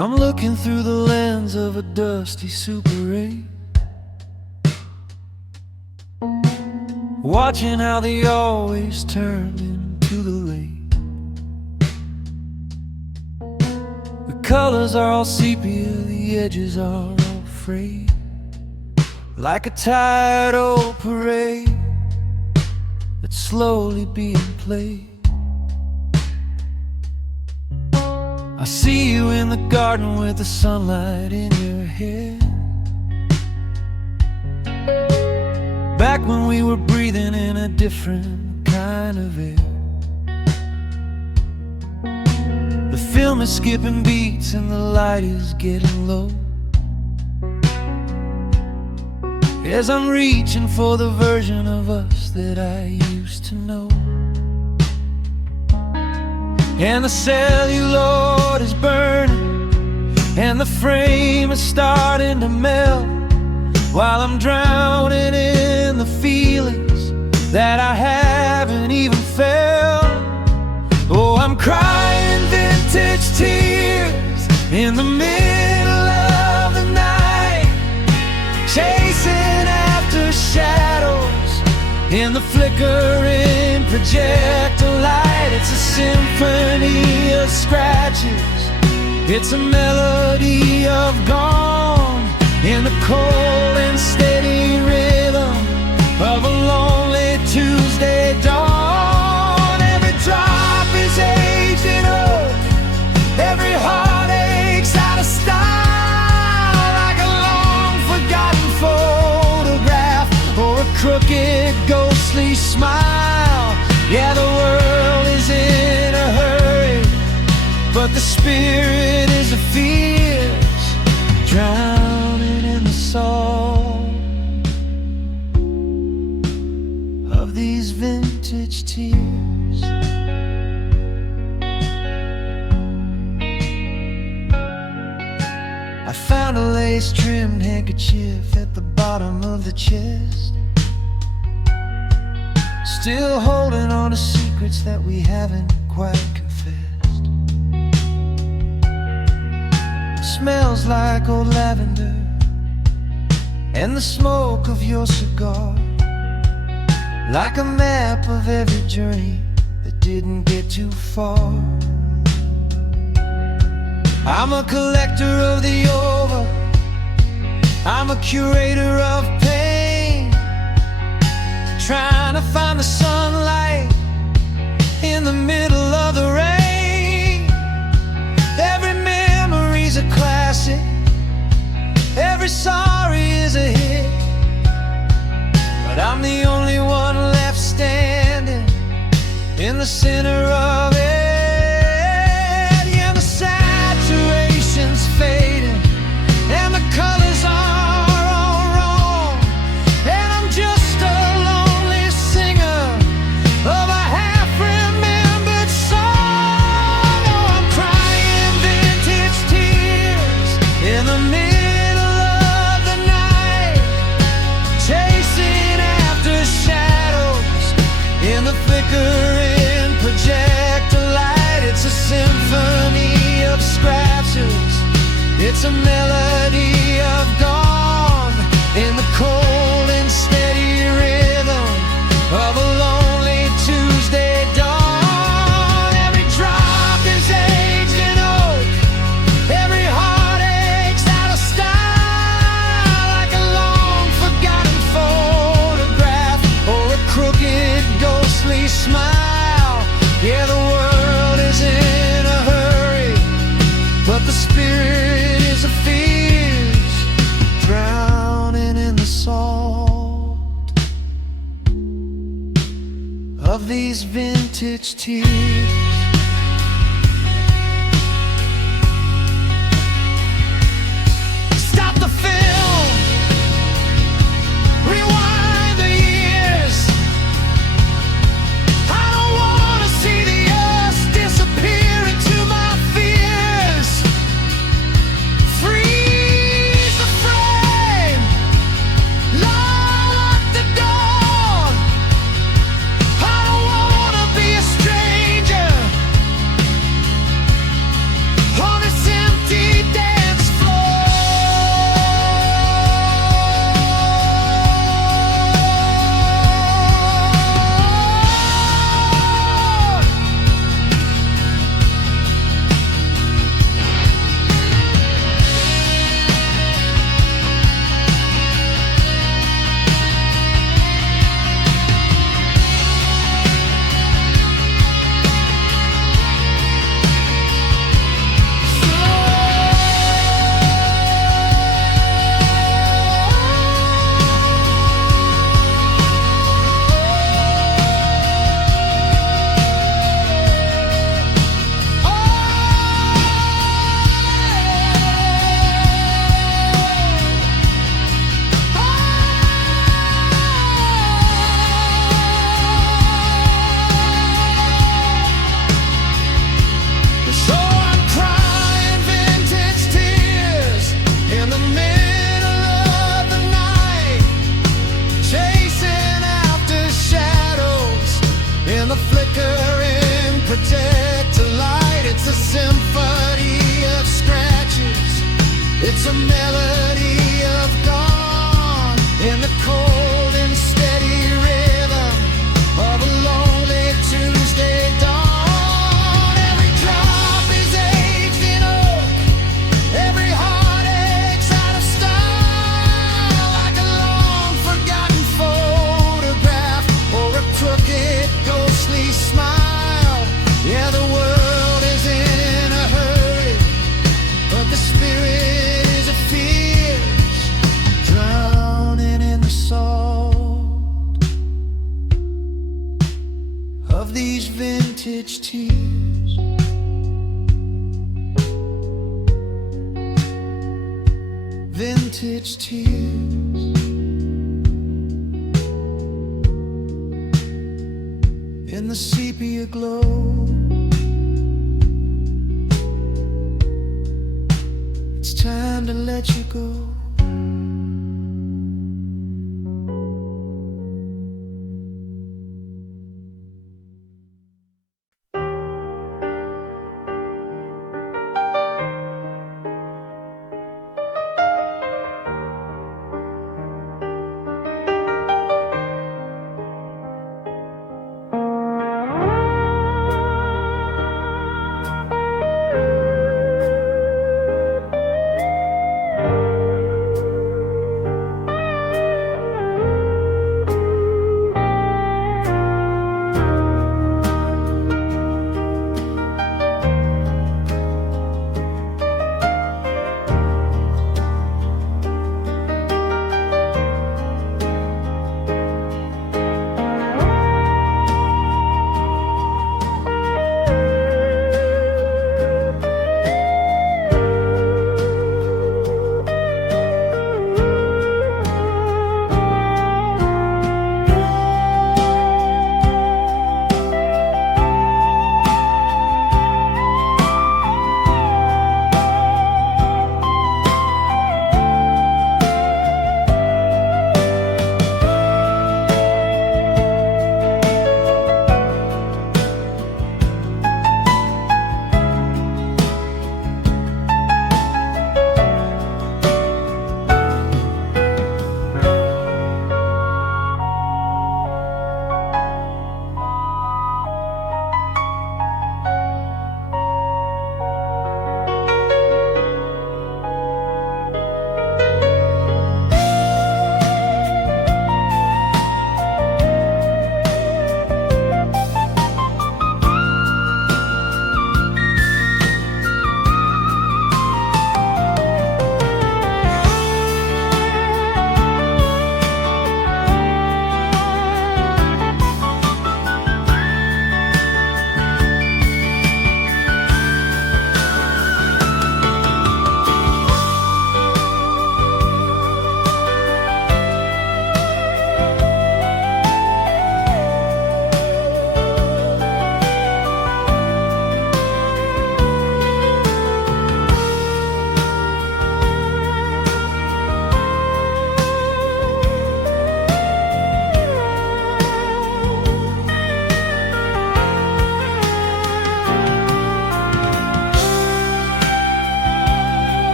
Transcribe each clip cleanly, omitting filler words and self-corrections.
I'm looking through the lens of a dusty Super 8, watching how they always turned into the lake. The colors are all sepia, the edges are all frayed, like a tired old parade that's slowly being played. I see you in the garden with the sunlight in your hair, back when we were breathing in a different kind of air. The film is skipping beats and the light is getting low, as I'm reaching for the version of us that I used to know. And the celluloid is burning, and the frame is starting to melt, while I'm drowning in the feelings that I haven't even felt. Oh, I'm crying vintage tears in the middle of the night, chasing after shadows in the flickering projector light. It's a symphony of scratches, it's a melody of gone, in the cold and steady rhythm of a lonely Tuesday dawn. Every drop is aging up, every heart aches out of style, like a long forgotten photograph or a crooked ghostly smile. Yeah, the world is in a hurry, but the spirit is a fierce, drowning in the salt of these vintage tears. I found a lace-trimmed handkerchief at the bottom of the chest, still holding on to secrets that we haven't quite confessed. Smells like old lavender and the smoke of your cigar, like a map of every journey that didn't get too far. I'm a collector of the over, I'm a curator of pain, trying to find the sunlight in the middle of the rain. Every memory's a classic, every sorry is a hit, but I'm the only one left standing in the center of it. Yeah, the saturation's fading and the colors are all wrong, and I'm just a lonely singer of a half-remembered song. Oh, I'm crying vintage tears in the middle of the night, chasing after shadows in the flickering projector light. It's a symphony of scratches, it's a melody of dawn, in the cold and steady rhythm of a lonely Tuesday dawn. Every drop is aging oak, every heart aches out of style, like a long forgotten photograph or a crooked ghostly smile. Yeah, the world is in a hurry, but the spirit is a fierce, drowning in the salt of these vintage tears. Stop the film, rewind the years. I don't wanna see the earth disappear into my fears. Freeze the frame, lock the door. I don't wanna be a stranger It's a melody of God in the cold and steady rhythm of a lonely Tuesday dawn. Every drop is aged in oak, every heart aches out of style, like a long forgotten photograph or a crooked ghostly smile. Yeah, the world is in a hurry, but the spirit is a fierce, drowning in the salt of these vintage tears. Vintage tears. In the sepia glow, it's time to let you go.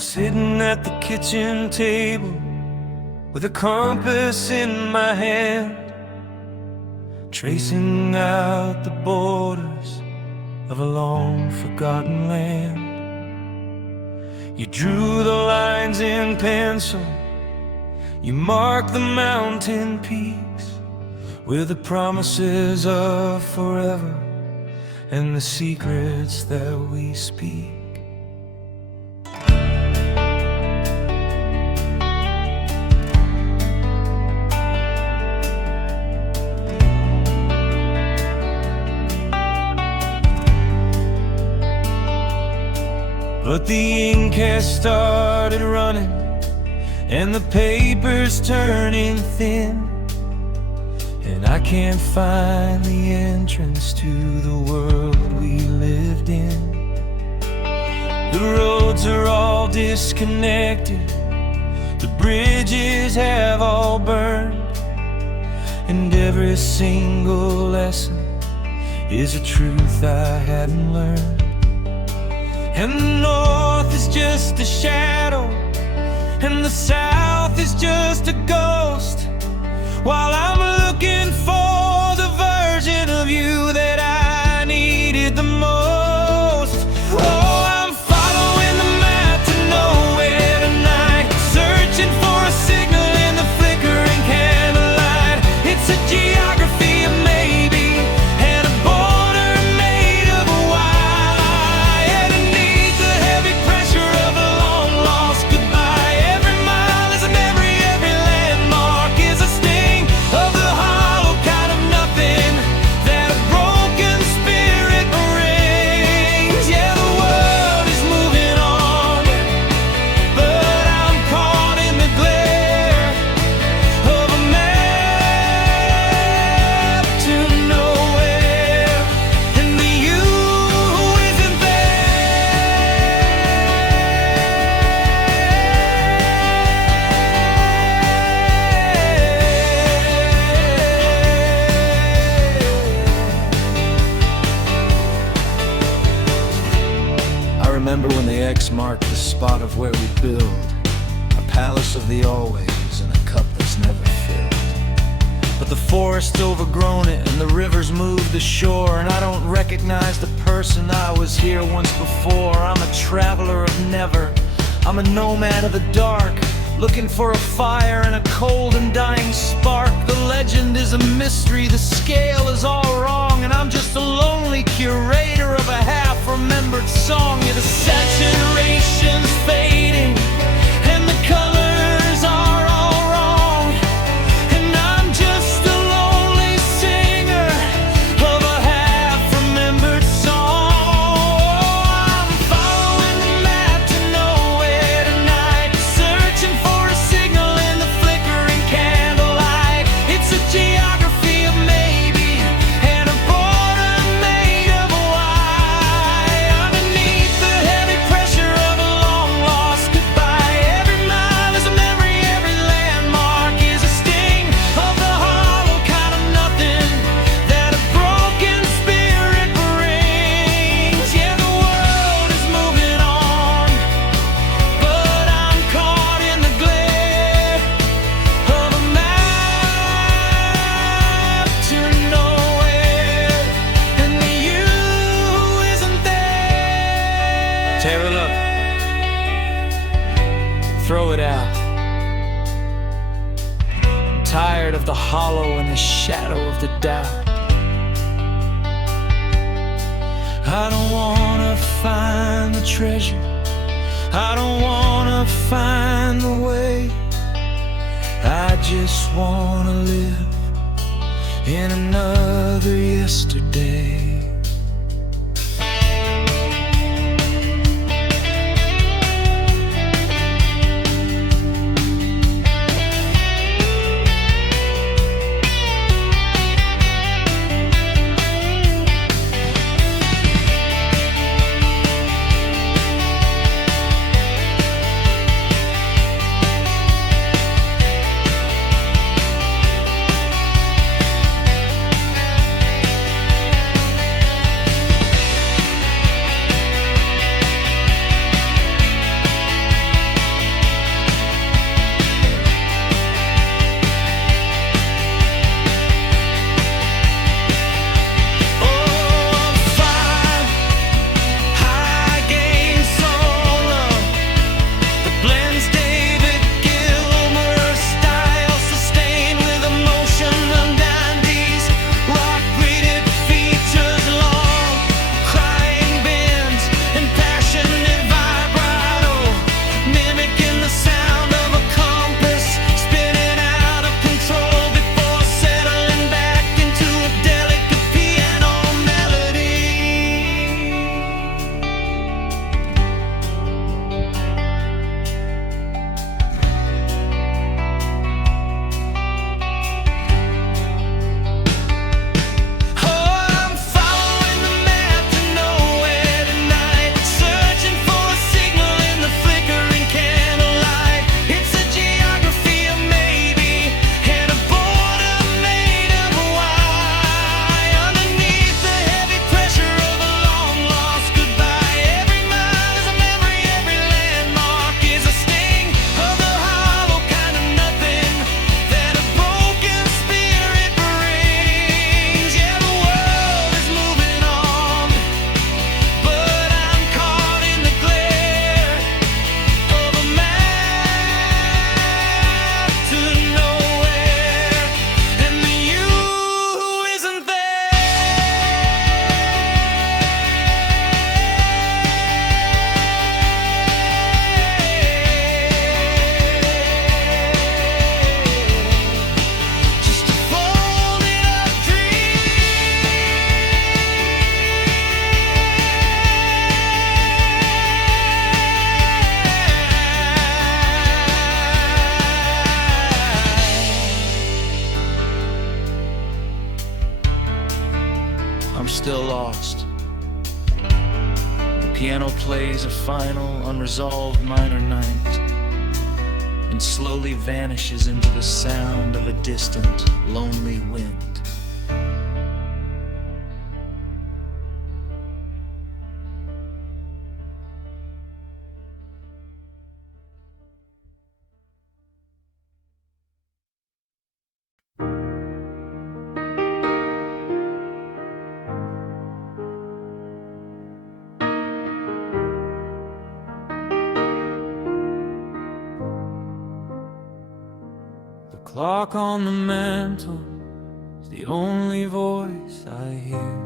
Sitting at the kitchen table with a compass in my hand, tracing out the borders of a long forgotten land. You drew the lines in pencil, You mark the mountain peaks with the promises of forever and the secrets that we speak. But the ink has started running and the paper's turning thin, and I can't find the entrance to the world we lived in. The roads are all disconnected, the bridges have all burned, and every single lesson is a truth I hadn't learned. And the north is just a shadow, and the south is just a ghost, while I'm looking for the version of you that I needed the most. Oh, I'm following the map to nowhere tonight, searching for a signal in the flickering candlelight. It's a geography of maybe, and a border made of why. Underneath the heavy pressure of a long lost goodbye, every mile is an every landmark is a sting of the hollow kind of nothing that a broken spirit brings. Yeah, the world is moving on, but I'm caught in the glare of a map to nowhere, and the you isn't I remember when the X marked the spot of where we build a palace of the always in a cup that's never filled. But the forest's overgrown it and the rivers moved the shore, and I don't recognize the person I was here once before. I'm a traveler of never, I'm a nomad of the dark, looking for a fire and a cold and dying spark. The legend is a mystery, the scale is all wrong, and I'm just a lonely curator of a half-remembered song. Yeah, the saturation's fading and the colors are all wrong, and I'm just a lonely singer of a half-remembered song. I'm following the map to nowhere tonight, searching for a signal in the flickering candlelight. It's a geography of maybe, and a border made of why. Underneath the heavy pressure of a long lost goodbye, every mile is a memory, every landmark is a sting of the hollow kind of nothing that a broken spirit brings. Yeah, the world is moving on, but I'm caught in the glare of a map to nowhere, and the you isn't there. Taylor, look, throw it out. I'm tired of the hollow and the shadow of the doubt. I don't wanna find the treasure, I don't wanna find the way, I just wanna live in another yesterday. still lost. The piano plays a final, unresolved minor ninth, and slowly vanishes into the sound of a distant, lonely wind. The clock on the mantle is the only voice I hear,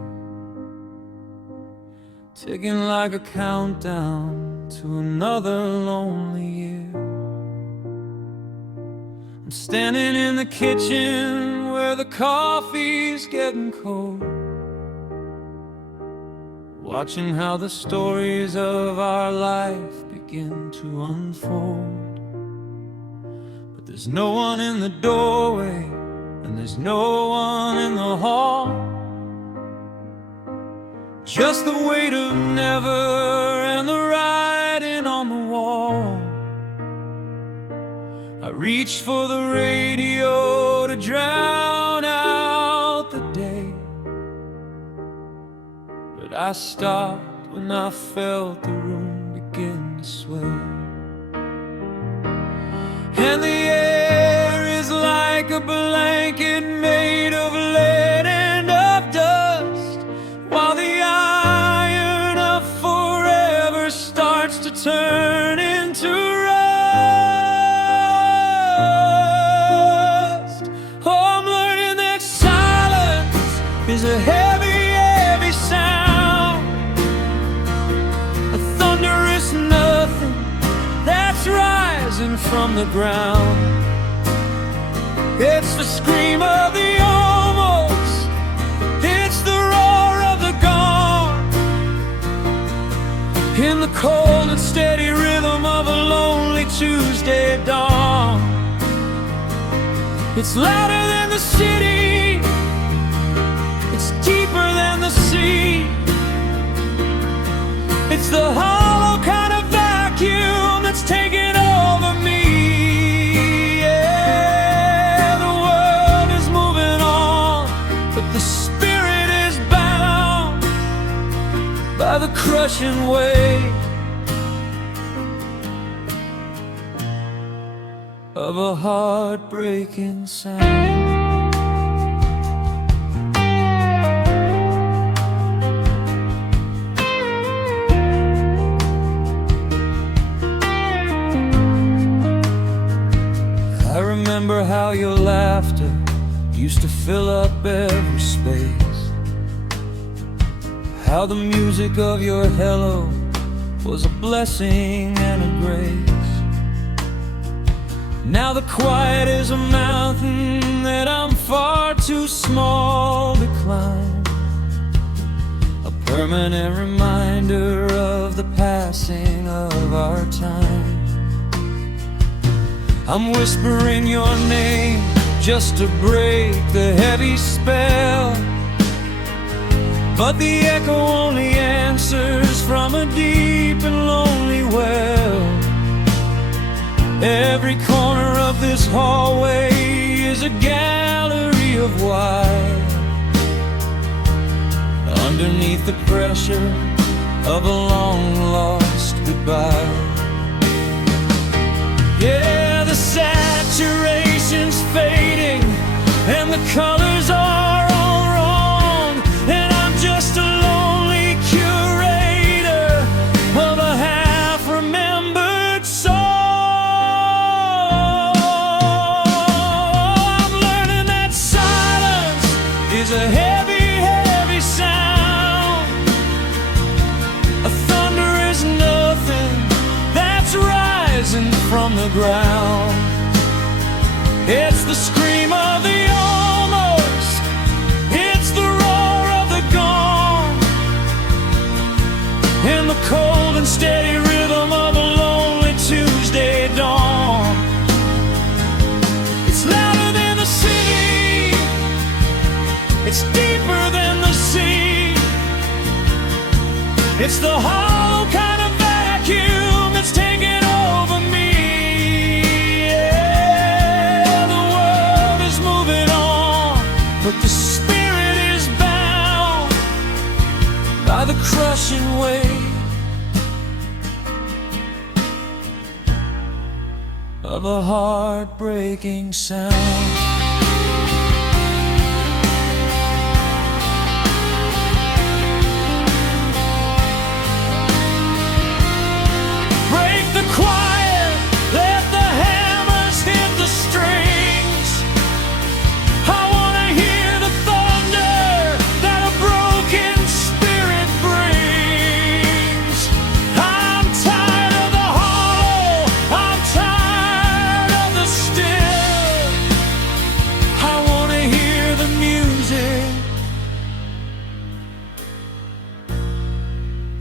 ticking like a countdown to another lonely year. I'm standing in the kitchen where the coffee's getting cold, watching how the stories of our life begin to unfold. There's no one in the doorway, and there's no one in the hall. Just the weight of never and the writing on the wall. I reached for the radio to drown out the day, but I stopped when I felt the room begin to sway. And the air is like a blanket made of lead and of dust, while the iron of forever starts to turn into rust. Oh, I'm learning that silence is a heavy, heavy sound, a thunderous nothing that's rising from the ground. It's the scream of the almost, it's the roar of the gone, in the cold and steady rhythm of a lonely Tuesday dawn. It's louder than the city, it's deeper than the sea, it's the hollow kind of vacuum that's taking over me. Yeah, the world is moving on, but the spirit is bound by the crushing weight of a heartbreaking sound. I remember how your laughter used to fill up every space, how the music of your hello was a blessing and a grace. Now the quiet is a mountain that I'm far too small to climb, a permanent reminder of the passing of our time. I'm whispering your name just to break the heavy spell, but the echo only answers from a deep and lonely well. Every corner of this hallway is a gallery of white, underneath the pressure of a long-lost goodbye. Yeah, the saturation's fading and the colors are all wrong, and I'm just a lonely curator of a half-remembered song. I'm learning that silence is a heavy, heavy sound, a thunder is nothing that's rising from the ground. It's the scream of the almost, it's the roar of the gone, in the cold and steady rhythm of a lonely Tuesday dawn. It's louder than the city, it's deeper than the sea, It's the hollow kind of vacuum that's taking over me. Yeah, the world is moving on, but the spirit is bound by the crushing weight of a heartbreaking sound. Break the quiet, let the hammers hit the strings. I wanna hear the thunder that a broken spirit brings. I'm tired of the hollow, I'm tired of the still. I wanna hear the music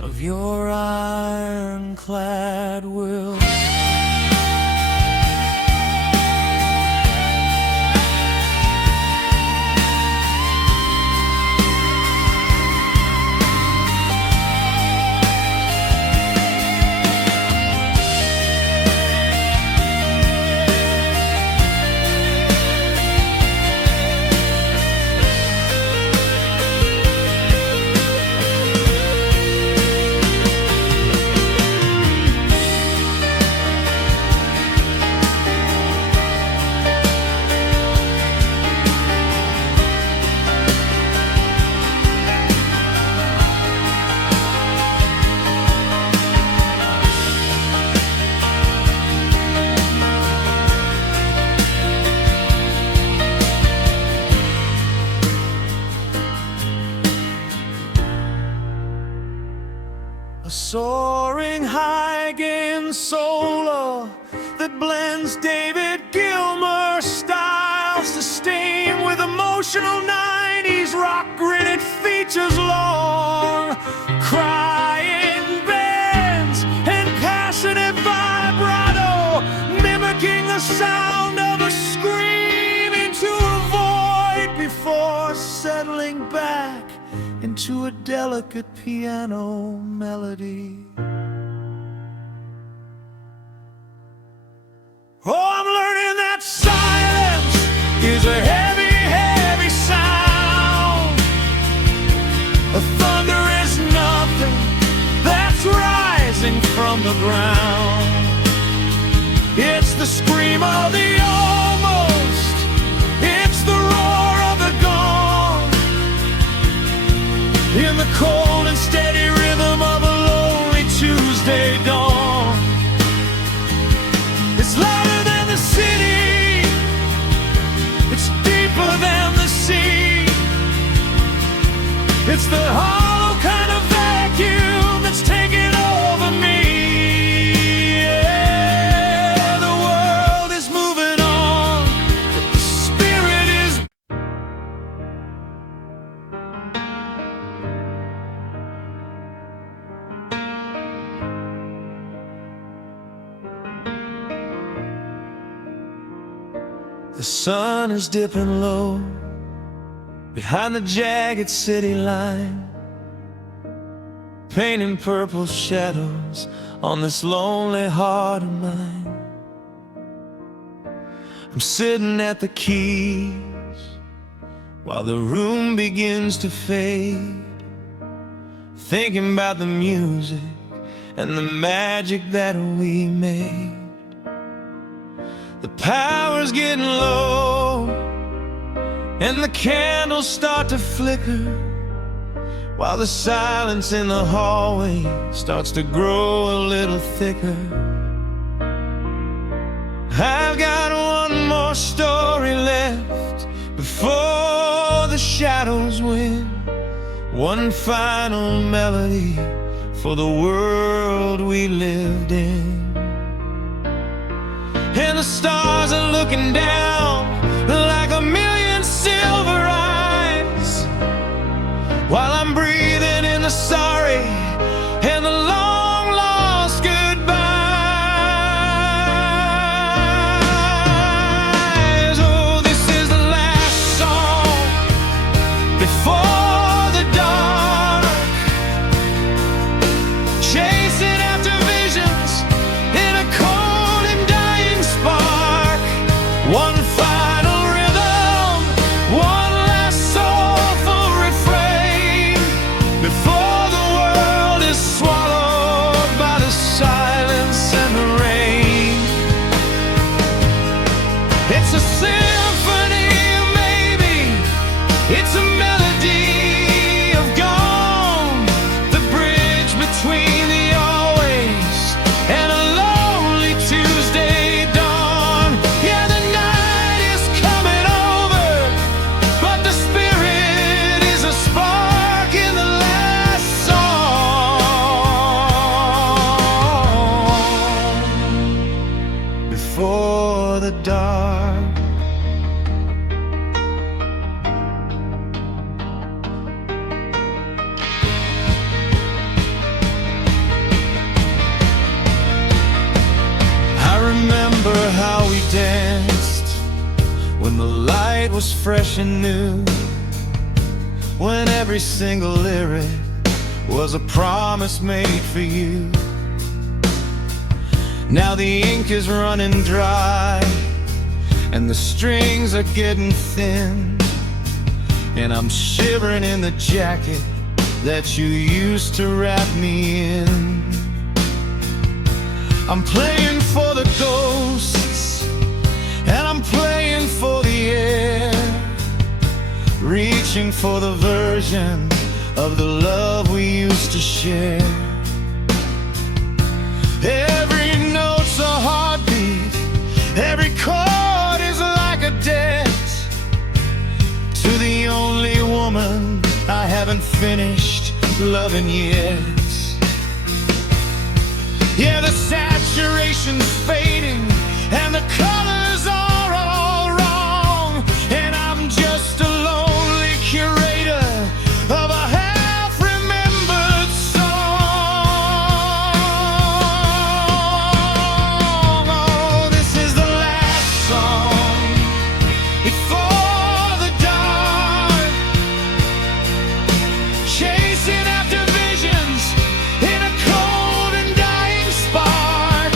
of your ironclad will. A soaring high gain solo that blends David Gilmour styles, sustained with emotional 90s rock gritted features long, crying bends and passionate vibrato, mimicking the sound of a scream into a void before settling back into a delicate piano melody. Oh, I'm learning that silence is a heavy, heavy sound. The thunder is nothing that's rising from the ground. It's the scream of the almost, it's the roar of the gone, in the cold and steady rhythm of a lonely Tuesday dawn. It's louder than the city, it's deeper than the sea. It's the hollow kind of vacuum that's taking over me. Yeah, the world is moving on, but the spirit is. The sun is dipping low behind the jagged city line, painting purple shadows on this lonely heart of mine. I'm sitting at the keys while the room begins to fade, thinking about the music and the magic that we made. The power's getting low and the candles start to flicker, while the silence in the hallway starts to grow a little thicker. I've got one more story left before the shadows win, one final melody for the world we lived in. And the stars are looking down like a million silver eyes, while I'm breathing in the sorry and the long lost goodbyes. Oh, this is the last song before the dark. when the light was fresh and new, when every single lyric was a promise made for you. Now the ink is running dry and the strings are getting thin, and I'm shivering in the jacket that you used to wrap me in. I'm playing for the ghosts and I'm playing for the air, reaching for the version of the love we used to share. Every note's a heartbeat, every chord is like a debt to the only woman I haven't finished loving yet. Yeah, the saturation's fading and the colors are all wrong, and I'm just a lonely curator of a half-remembered song. Oh, this is the last song before the dawn, chasing after visions in a cold and dying spark.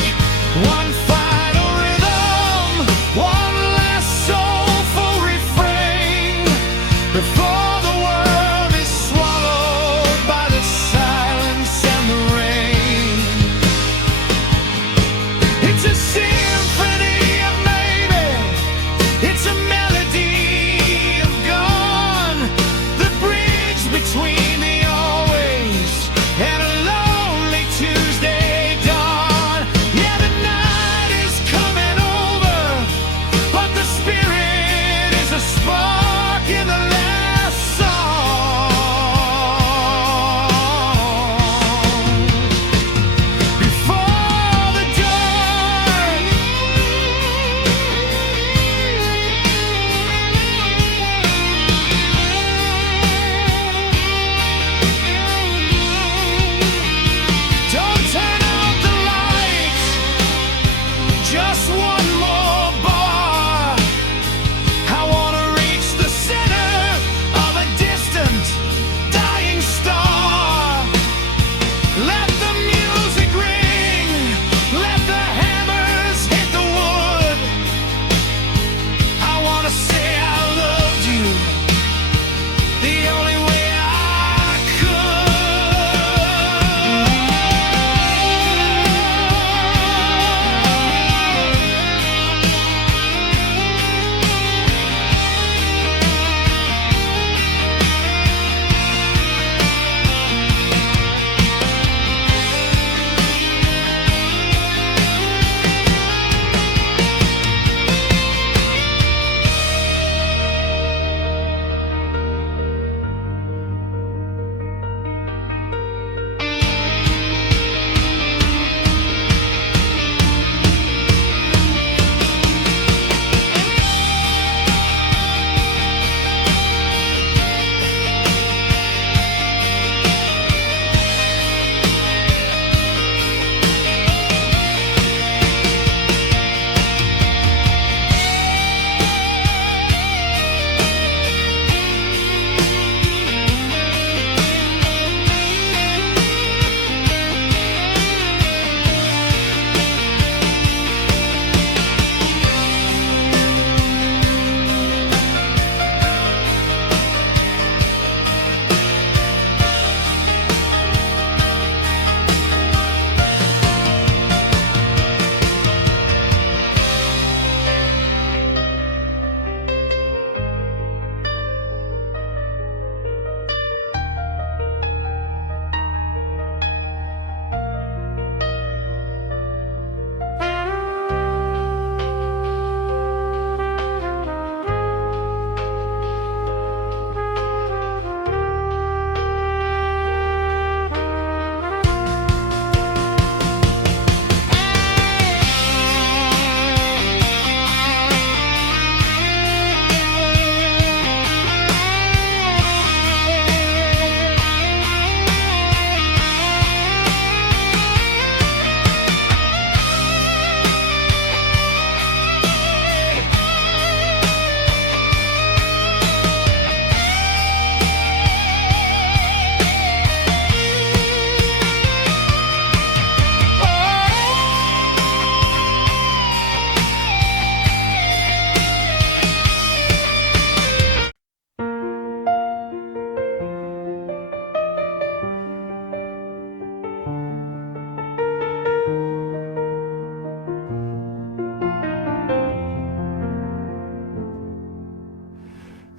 One final rhythm, one last soulful refrain before the world is swallowed by the silence and the rain. It's a symphony of maybe, it's a melody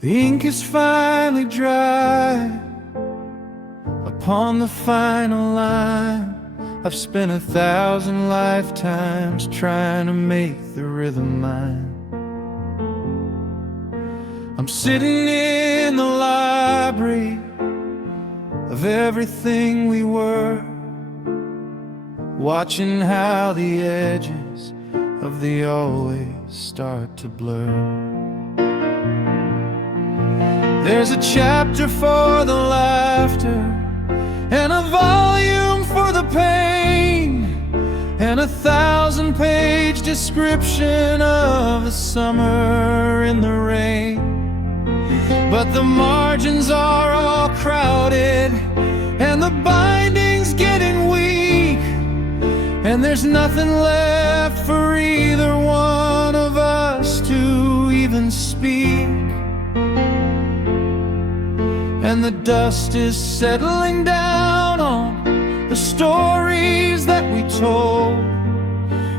The ink is finally dry upon the final line. I've spent 1,000 lifetimes trying to make the rhythm mine. I'm sitting in the library of everything we were, watching how the edges of the always start to blur. There's a chapter for the laughter, and a volume for the pain, and 1,000-page description of the summer in the rain. But the margins are all crowded, and the binding's getting weak, and there's nothing left for either one of us to even speak. And the dust is settling down on the stories that we told,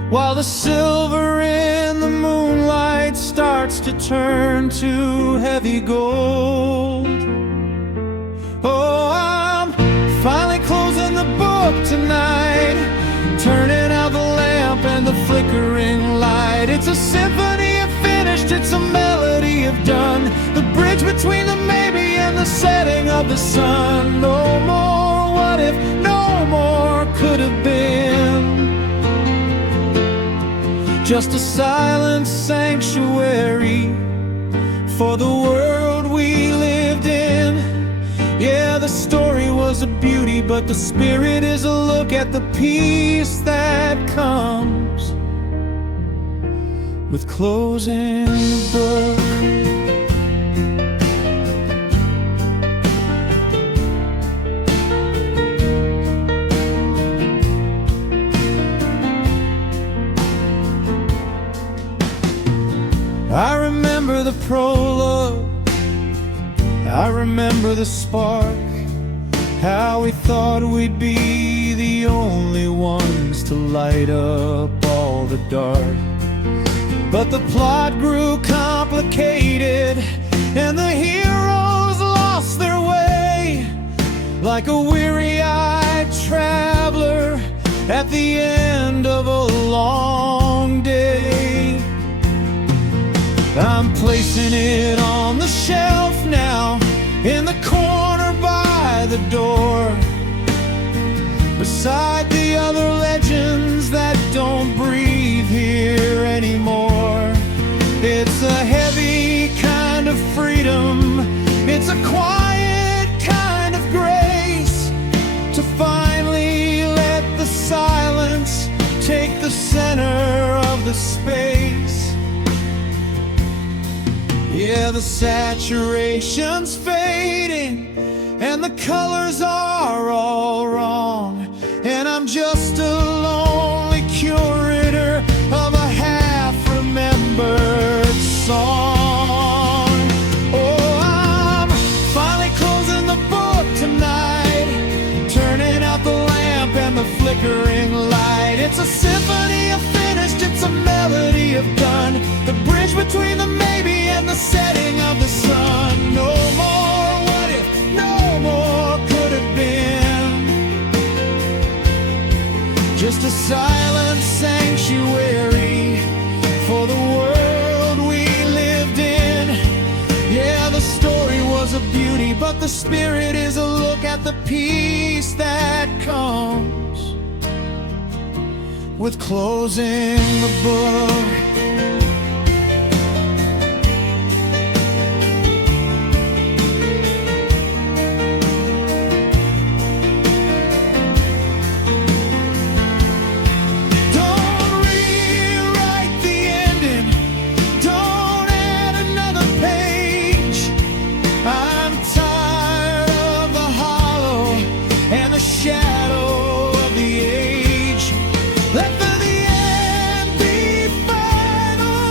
while the silver in the moonlight starts to turn to heavy gold. Oh, I'm finally closing the book tonight, turning out the lamp and the flickering light. It's a symphony of finished, it's a melody of done, the bridge between the maybe and the setting of the sun. No more what if, no more could have been. Just a silent sanctuary for the world we lived in. Yeah, the story was a beauty, but the spirit is a look at the peace that comes with closing the book. I remember the prologue, I remember the spark, how we thought we'd be the only ones to light up all the dark. But the plot grew complicated, and the heroes lost their way, like a weary-eyed traveler at the end of a long day. I'm placing it on the shelf now, in the corner by the door, beside the other legends that don't breathe here anymore. It's a heavy kind of freedom, it's a quiet kind of grace, to finally let the silence take the center of the space. Yeah, the saturation's fading, and the colors are all wrong, and I'm just a lonely curator of a half-remembered song. Oh, I'm finally closing the book tonight, turning out the lamp and the flickering light. It's a symphony of finished, it's a melody of done, the bridge between the maybe and the setting of the sun. No more what if, no more could have been. Just a silent sanctuary for the world we lived in. Yeah, the story was a beauty, but the spirit is a look at the peace that comes with closing the book. Shadow of the age. Let the end be final.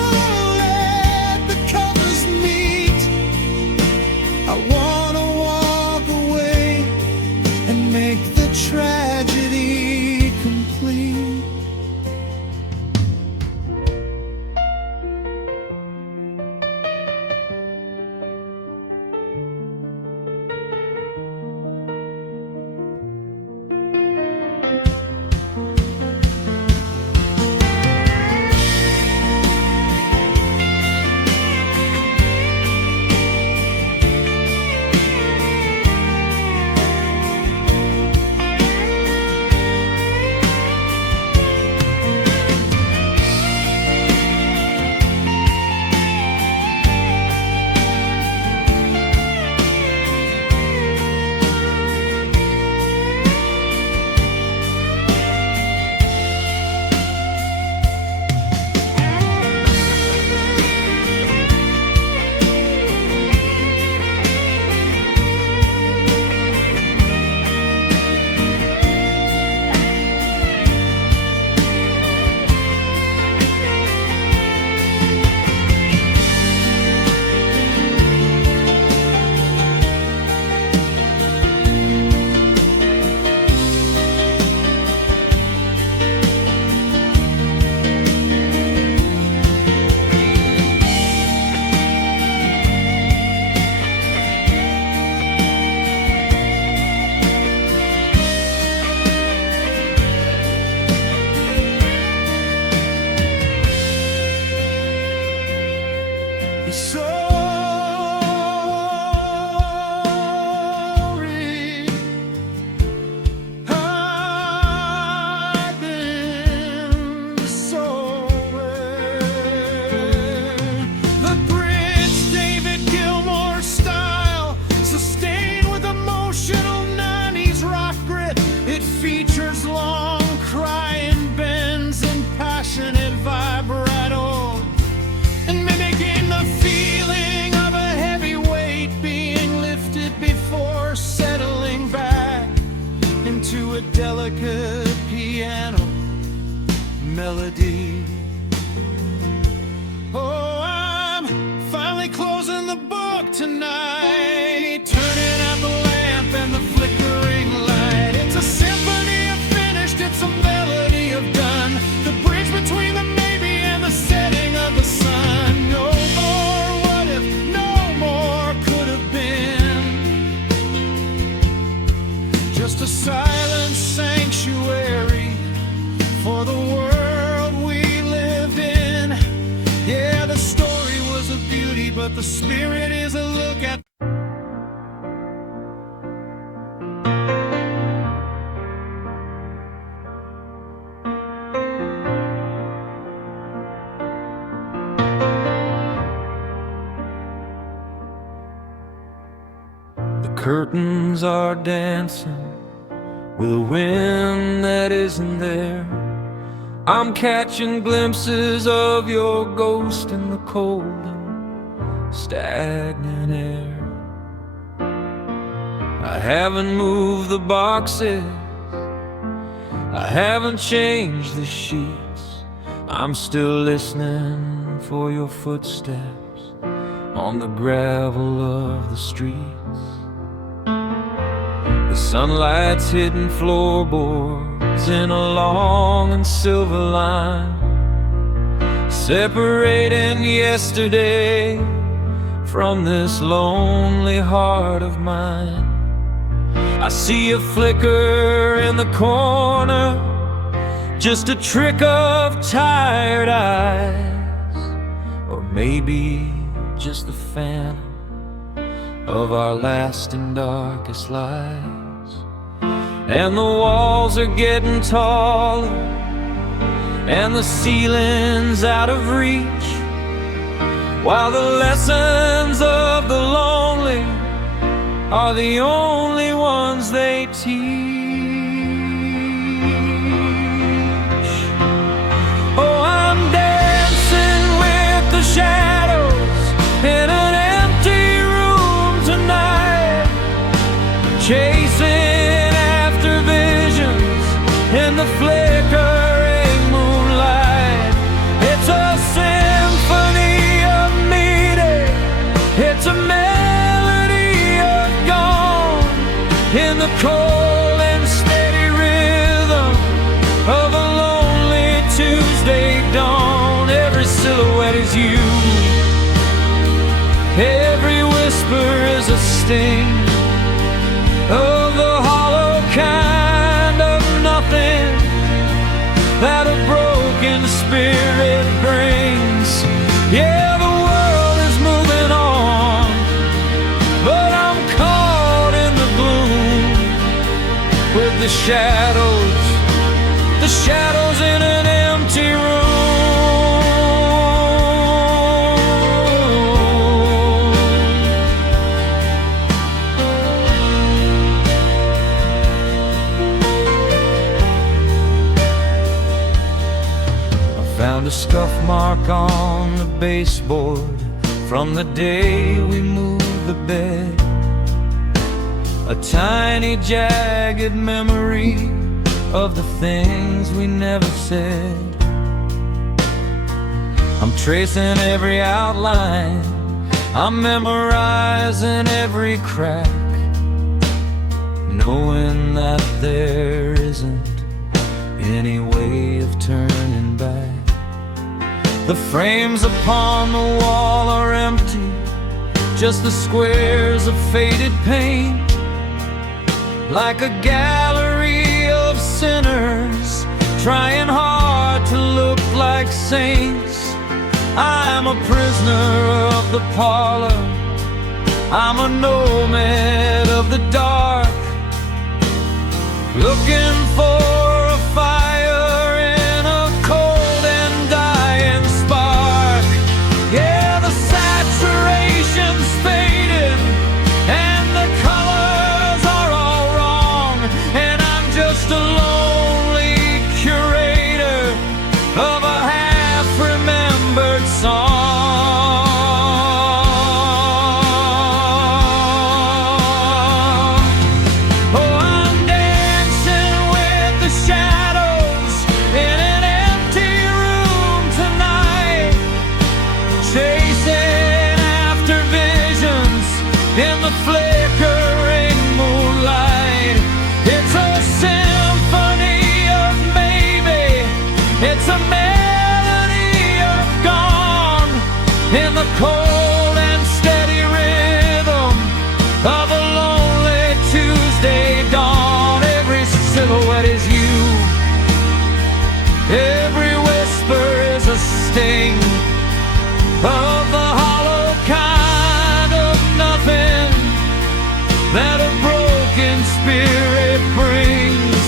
tonight, turning out the lamp and the flickering light. It's a symphony of finished, it's a melody of done. The bridge between the maybe and the setting of the sun. No more what if, no more could have been. Just a silent sanctuary for the world we live in. Yeah, the story was a beauty, but the spirit is a look at. The curtains are dancing with a wind that isn't there. I'm catching glimpses of your ghost in the cold and stagnant air. I haven't moved the boxes, I haven't changed the sheets. I'm still listening for your footsteps on the gravel of the streets. The sunlight's hitting floorboards in a long and silver line, separating yesterday from this lonely heart of mine. I see a flicker in the corner, just a trick of tired eyes, or maybe just the phantom of our last and darkest lies. And the walls are getting taller, and the ceiling's out of reach, while the lessons of the lonely are the only ones they teach. Oh, I'm dancing with the shadows in an empty room tonight, chasing after visions in the flickering moonlight. It's a symphony of meaning, it's a melody of dawn, in the cold and steady rhythm of a lonely Tuesday dawn. Every silhouette is you, every whisper is a sting of the hollow kind of nothing that a broken spirit brings. Yeah, the world is moving on, but I'm caught in the gloom with the shadows in an empty room. Found a scuff mark on the baseboard from the day we moved the bed, a tiny jagged memory of the things we never said. I'm tracing every outline, I'm memorizing every crack, knowing that there isn't any way of turning back. The frames upon the wall are empty, just the squares of faded paint, like a gallery of sinners trying hard to look like saints. I'm a prisoner of the parlor, I'm a nomad of the dark, looking for a fire in a cold and dying spark. Yeah, the saturation's fading and the colors are all wrong, and I'm just a lonely curator of a half-remembered song. Oh, I'm dancing with the flickering moonlight. It's a symphony of maybe. It's a melody of gone in the cold and steady rhythm of a lonely Tuesday dawn. Every silhouette is you. Every whisper is a sting of the hollow kind of nothing that a broken spirit brings.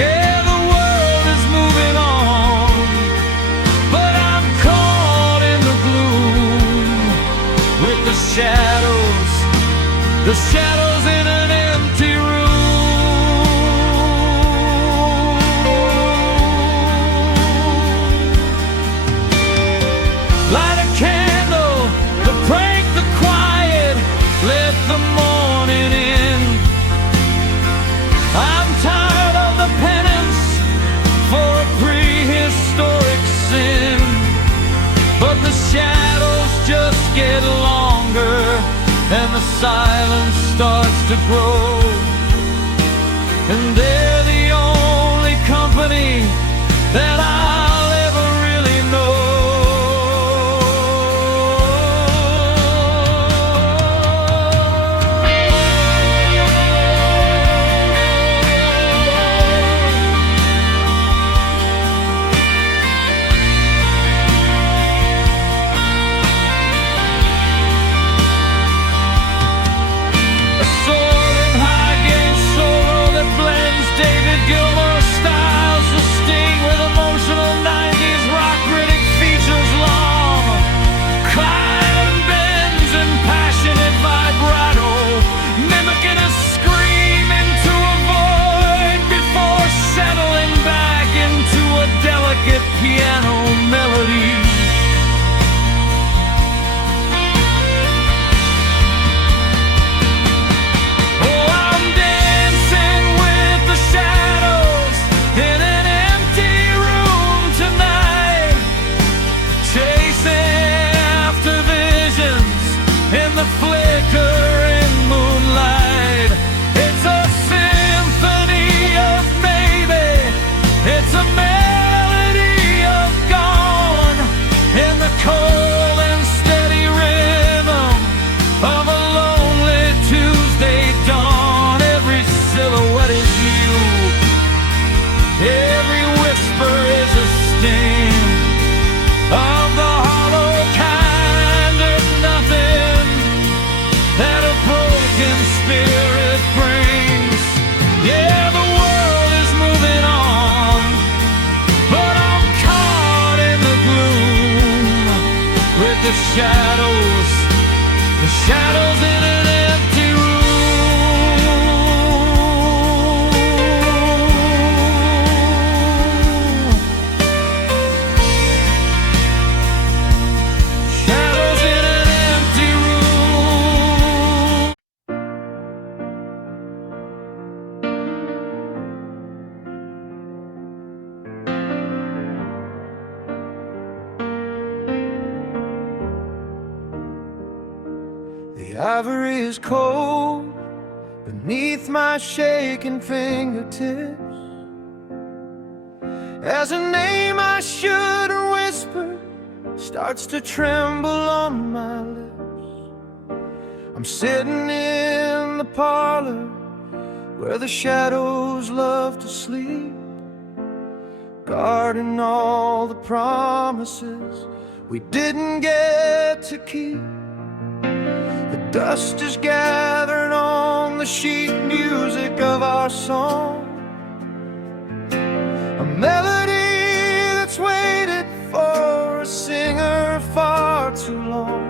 Yeah, the world is moving on, but I'm caught in the gloom with the shadows in an empty room. Light a candle to break the quiet, let the morning in. I'm tired of the penance for a prehistoric sin, but the shadows just get longer and the silence starts to grow, and they're the only company that I'll ever really know. A sword in high gain sorrow that blends David Gilmour styles, the sting with emotional 90s rock critic features long. Climb bends and passionate vibrato, mimicking a scream into a void before settling back into a delicate piano melody. Oh, I'm dancing with the shadows in an empty room tonight, chasing after visions in the flickering moonlight. It's a symphony of maybe. It's a melody of gone in the cold and steady rhythm of a lonely Tuesday dawn. Every silhouette is you. Every whisper is a sting of the hollow kind of nothing that a broken spirit brings. Yeah, the world is moving on, but I'm caught in the gloom with the shadows in an empty room. Shadows in an empty room. The ivory is cold beneath my shaking fingertips, as a name I shouldn't whisper starts to tremble on my lips. I'm sitting in the parlor where the shadows love to sleep, guarding all the promises we didn't get to keep. The dust is gathering on the sheet music of our song, a melody that's waited for a singer far too long.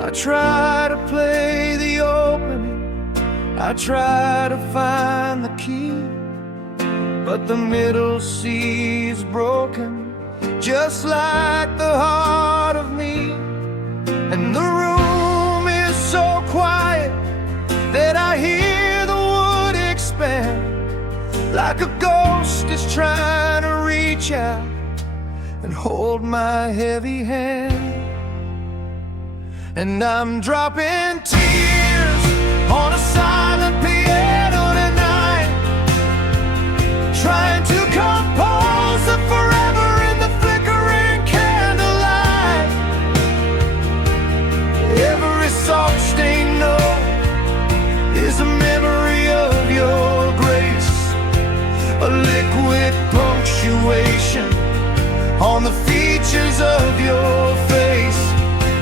I try to play the opening, I try to find the key, but the middle C is broken, just like the heart of me. And the room is so quiet that I hear the wood expand, like a ghost is trying to reach out and hold my heavy hand. And I'm dropping tears tears on a silent piano tonight, trying to compose the forever in the flickering candlelight. Every soft stained note is a memory of your grace, a liquid punctuation on the features of your face.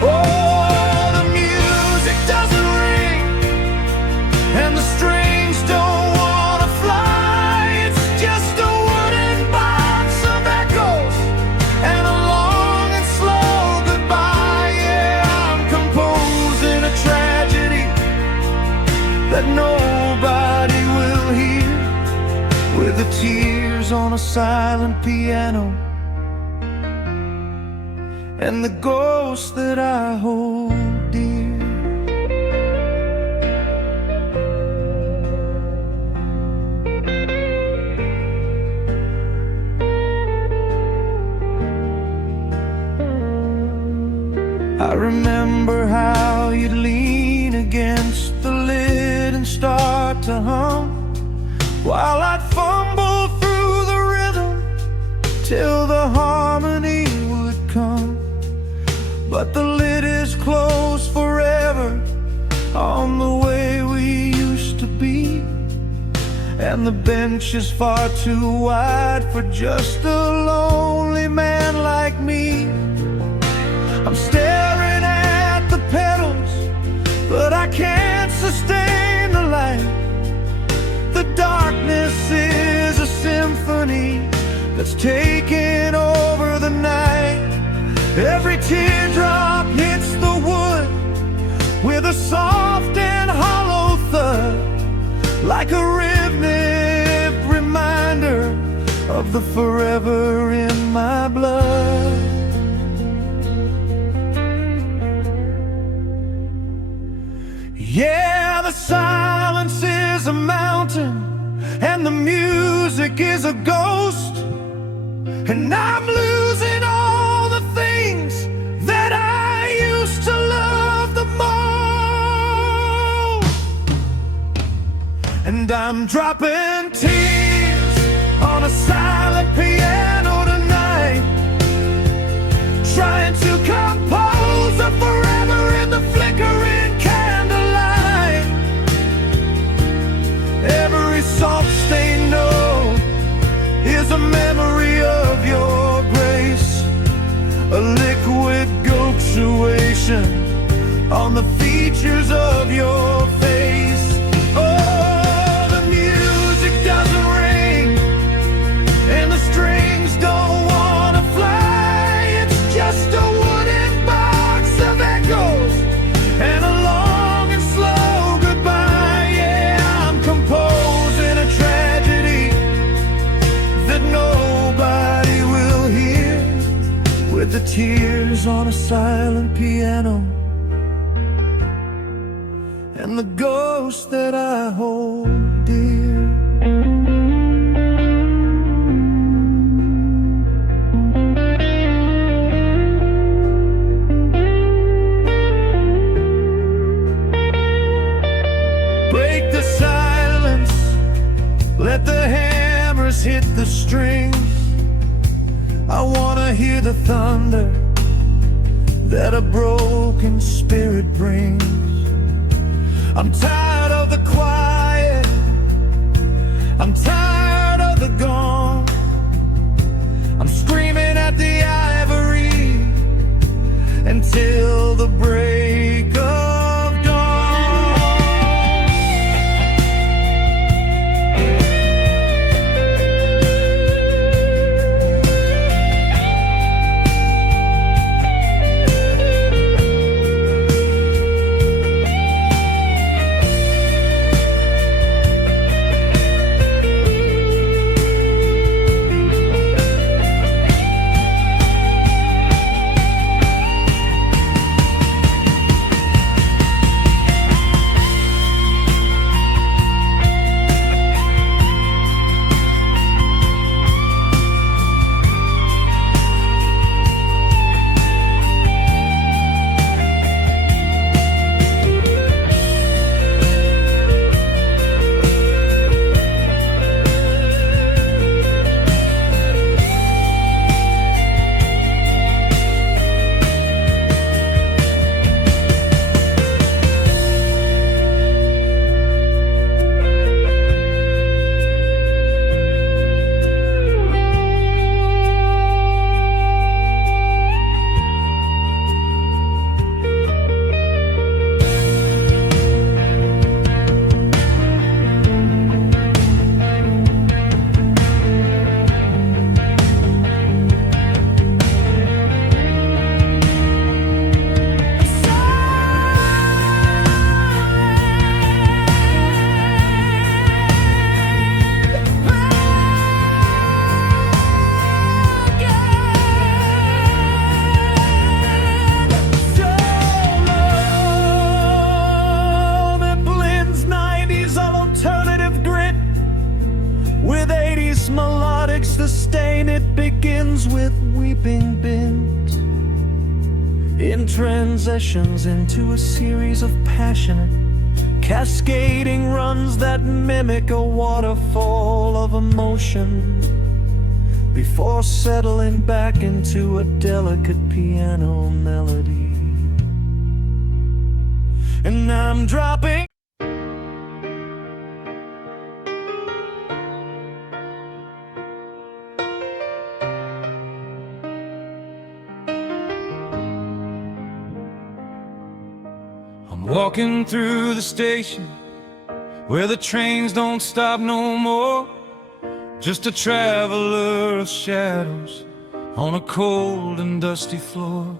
Oh, the music doesn't ring and the strings don't wanna fly. It's just a wooden box of echoes and a long and slow goodbye. Yeah, I'm composing a tragedy that nobody will hear, with the tears on a silent piano and the ghost that I hold dear. I remember how you'd lean against the lid and start to hum, while I'd fumble through the rhythm till the harmony would come. But the lid is closed forever on the way we used to be, and the bench is far too wide for just a lonely man like me. I'm staring at the pedals, but I can't sustain the light. The darkness is a symphony that's taking over the night. Every teardrop hits the wood with a soft and hollow thud, like a rhythmic reminder of the forever in my blood. Yeah, the silence is a mountain and the music is a ghost, and I'm losing all the things that I used to love the most. And I'm dropping tears on a silent piano tonight, trying to compose a forever in the flickering candlelight. Every soft stained note is a memory of your grace, a liquid punctuation on the features of your face. Oh, the music doesn't ring and the strings don't wanna fly. It's just a wooden box of echoes and a long and slow goodbye. Yeah, I'm composing a tragedy that nobody will hear, with the tears on a silent piano and the ghost that I hold dear. Break the silence, let the hammers hit the strings. I wanna hear the thunder that a broken spirit brings. I'm tired of the quiet, I'm tired of the gong. I'm screaming at the ivory until the break of dawn. ends with weeping bends, in transitions into a series of passionate, cascading runs that mimic a waterfall of emotion, before settling back into a delicate piano melody. And I'm dropping. I'm walking through the station where the trains don't stop no more, just a traveler of shadows on a cold and dusty floor.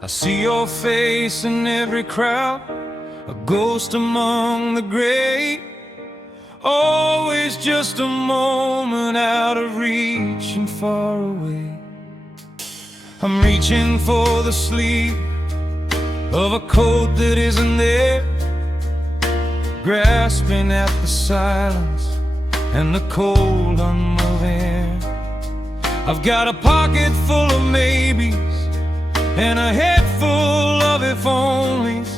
I see your face in every crowd, a ghost among the great, always just a moment out of reach and far away. I'm reaching for the sleeve of a coat that isn't there, grasping at the silence and the cold unmoving air. I've got a pocket full of maybes and a head full of if-onlys,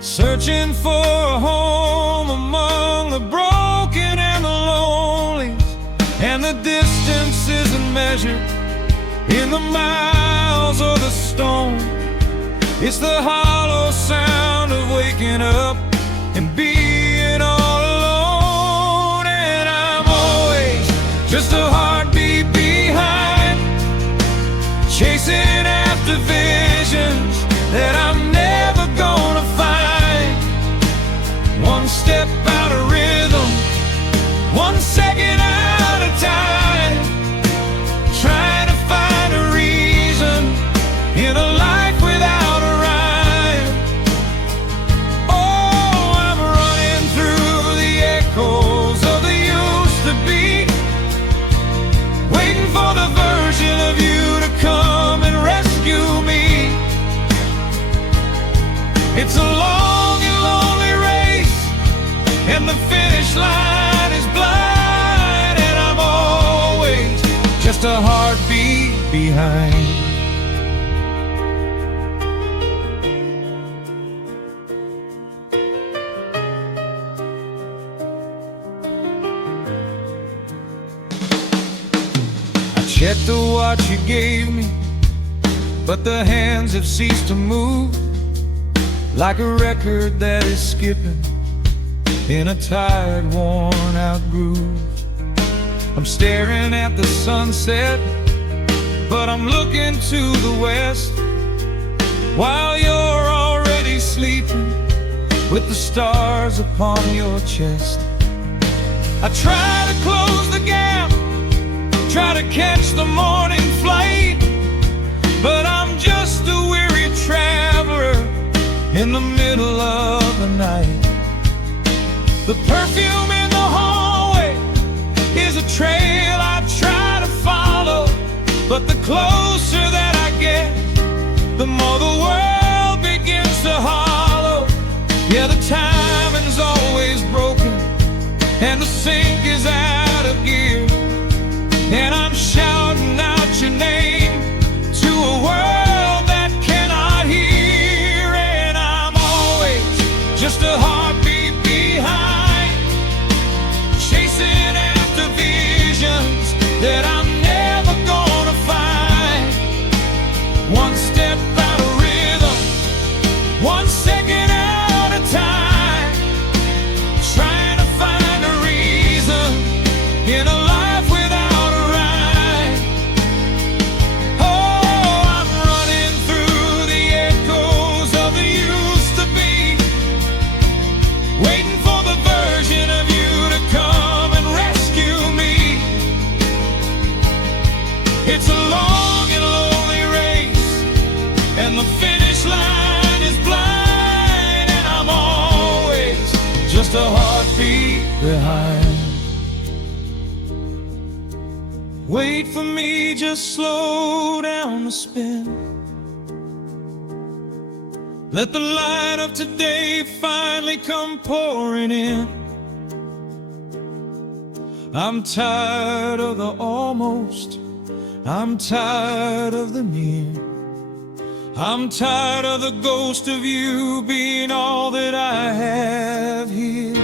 searching for a home among the broken and the lonelies. And the distance isn't measured in the miles or the stone, it's the hollow sound of waking up and being all alone. And I'm always just a heartbeat behind, chasing after visions that I'm never gonna find. One step out of rhythm, 1 second at a time, trying to find a reason in a life without a rhyme. Oh, I'm running through the echoes of the used to be, waiting for the version of you to come and rescue me. It's a long and lonely race, and the finish line is blind, and I'm always just a heartbeat behind. Check the watch you gave me, but the hands have ceased to move, like a record that is skipping in a tired, worn-out groove. I'm staring at the sunset, but I'm looking to the west, while you're already sleeping with the stars upon your chest. I try to close the gap, try to catch the morning flight, but I'm just a weary traveler in the middle of the night. The perfume in the hallway is a trail I try to follow, but the closer that I get, the more the world begins to hollow. Yeah, the timing's always broken, and the sink is out of gear, and I'm shouting out your name to a world that cannot hear. And I'm always just a heartbeat behind, chasing after visions that I'm never gonna find. One step out of rhythm, 1 second at a time, trying to find a reason in a life without a rhyme. Oh, I'm running through the echoes of the used to be, waiting for the version of you to come and rescue me. It's a long and lonely race, and the finish line is blind, and I'm always just a heartbeat behind. Wait for me, just slow down the spin. Let the light of today finally come pouring in. I'm tired of the almost, I'm tired of the near. I'm tired of the ghost of you being all that I have here.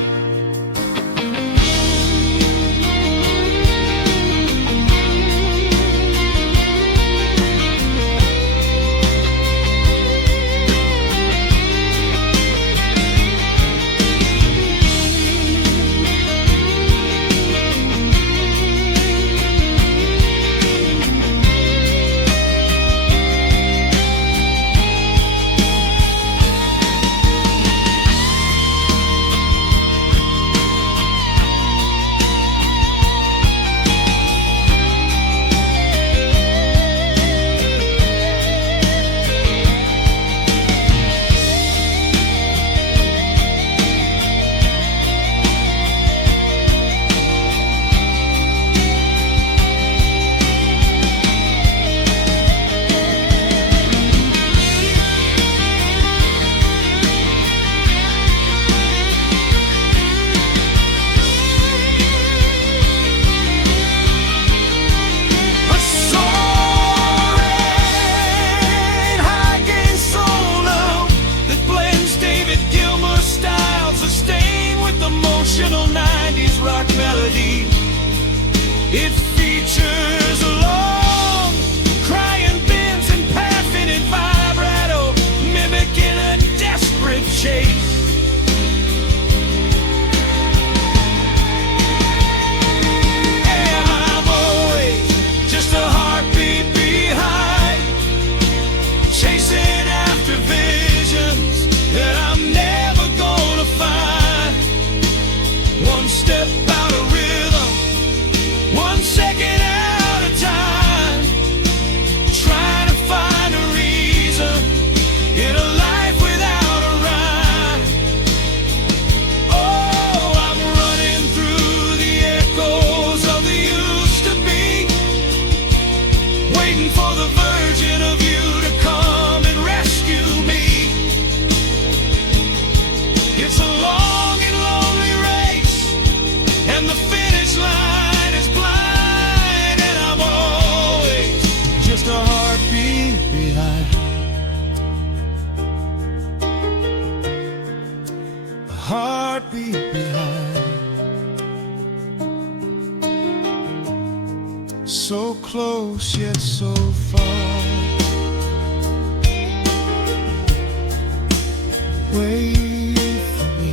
Emotional 90s rock melody. It features long crying bends and passionate vibrato, mimicking a desperate chase. And I'm always just a heartbeat behind, chasing after visions that I'm never gonna find. One step out of rhythm, 1 second at a time, trying to find a reason in a life without a rhyme. Oh, I'm running through the echoes of the used to be, waiting for the version of you to come and rescue me. It's a long and lonely race, and the finish line is blind, and I'm always just a heartbeat behind. A heartbeat behind. So close yet so far. Wait for me.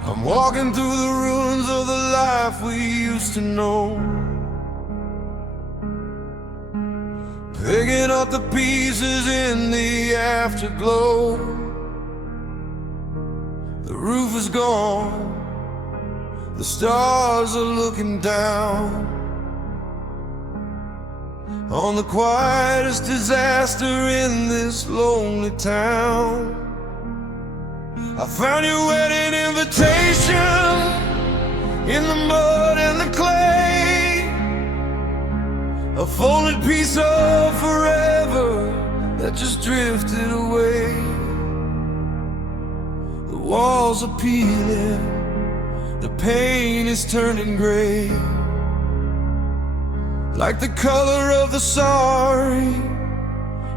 I'm walking through the ruins of the life we used to know, picking up the pieces in the afterglow. The roof is gone, the stars are looking down on the quietest disaster in this lonely town. I found your wedding invitation in the mud and the clay, a folded piece of forever that just drifted away. The walls are peeling, the pain is turning gray, like the color of the sorry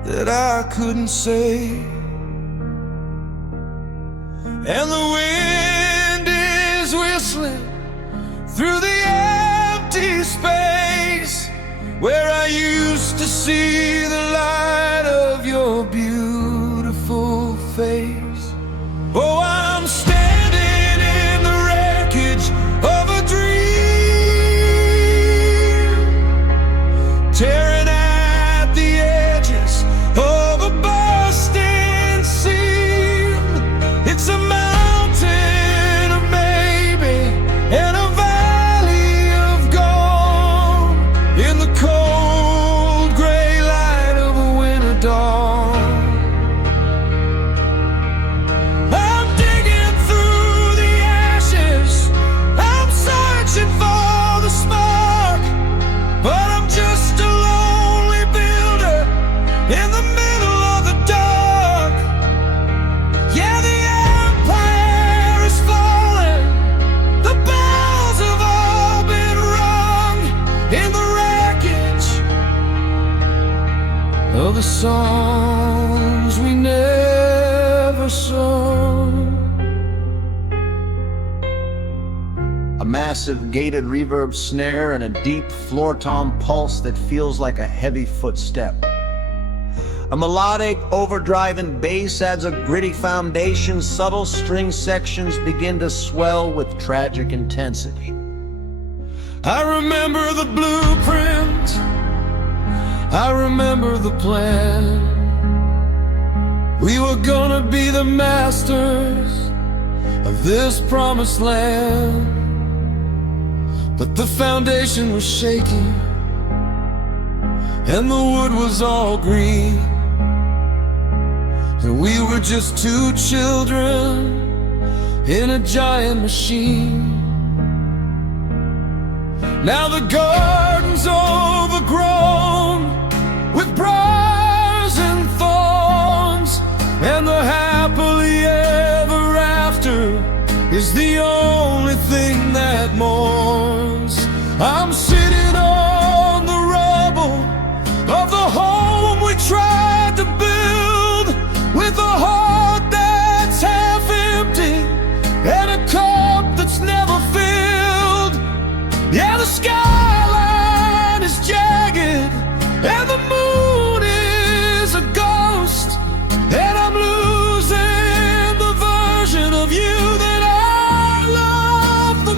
that I couldn't say. And the wind is whistling through the empty space where I used to see the light of your beautiful face. Oh, I'm standing in the wreckage of massive gated reverb snare and a deep floor tom pulse that feels like a heavy footstep. A melodic, overdriving bass adds a gritty foundation. Subtle string sections begin to swell with tragic intensity. I remember the blueprint, I remember the plan. We were gonna be the masters of this promised land. But the foundation was shaky and the wood was all green, and we were just two children in a giant machine. Now the garden's overgrown with briars and thorns, and the happily ever after is the only thing that mourns. I'm sitting on the rubble of the home we tried to build, with a heart that's half empty and a cup that's never filled. Yeah, the skyline is jagged and the moon is a ghost, and I'm losing the version of you that I love the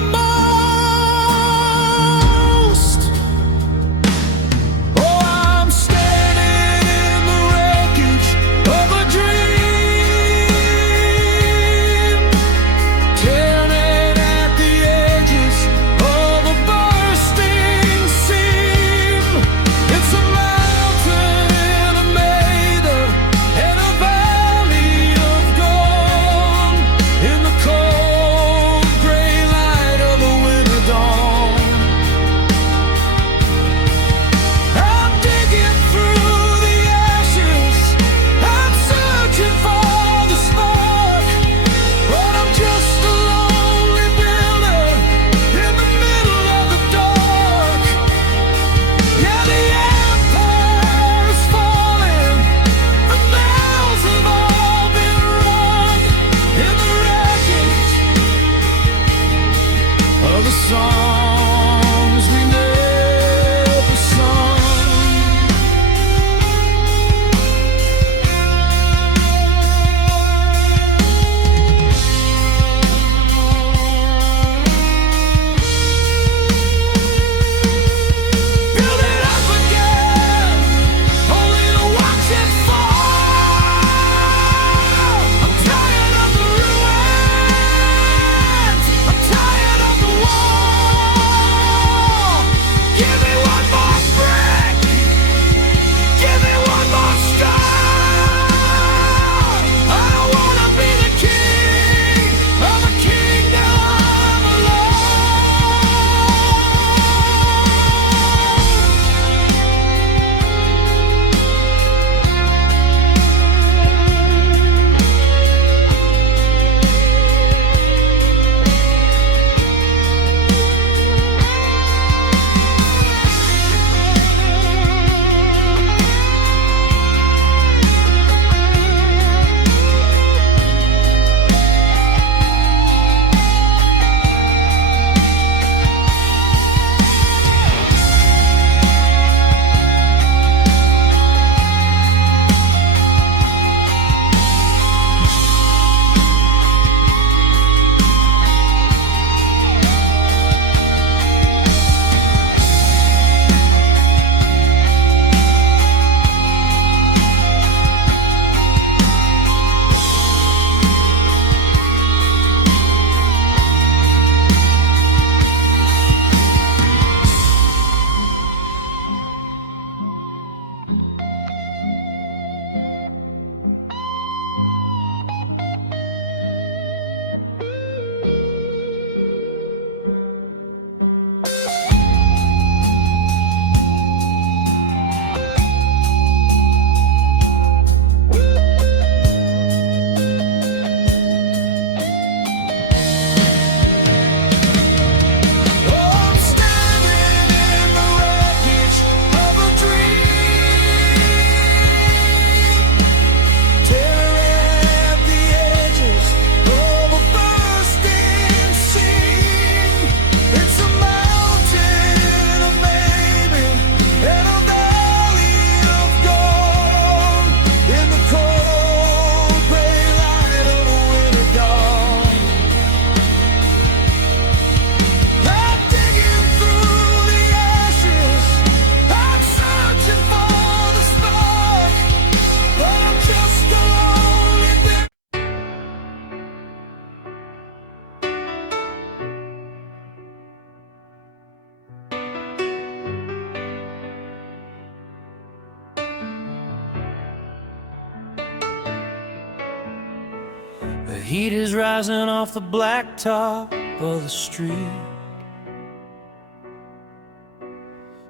The heat is rising off the blacktop of the street.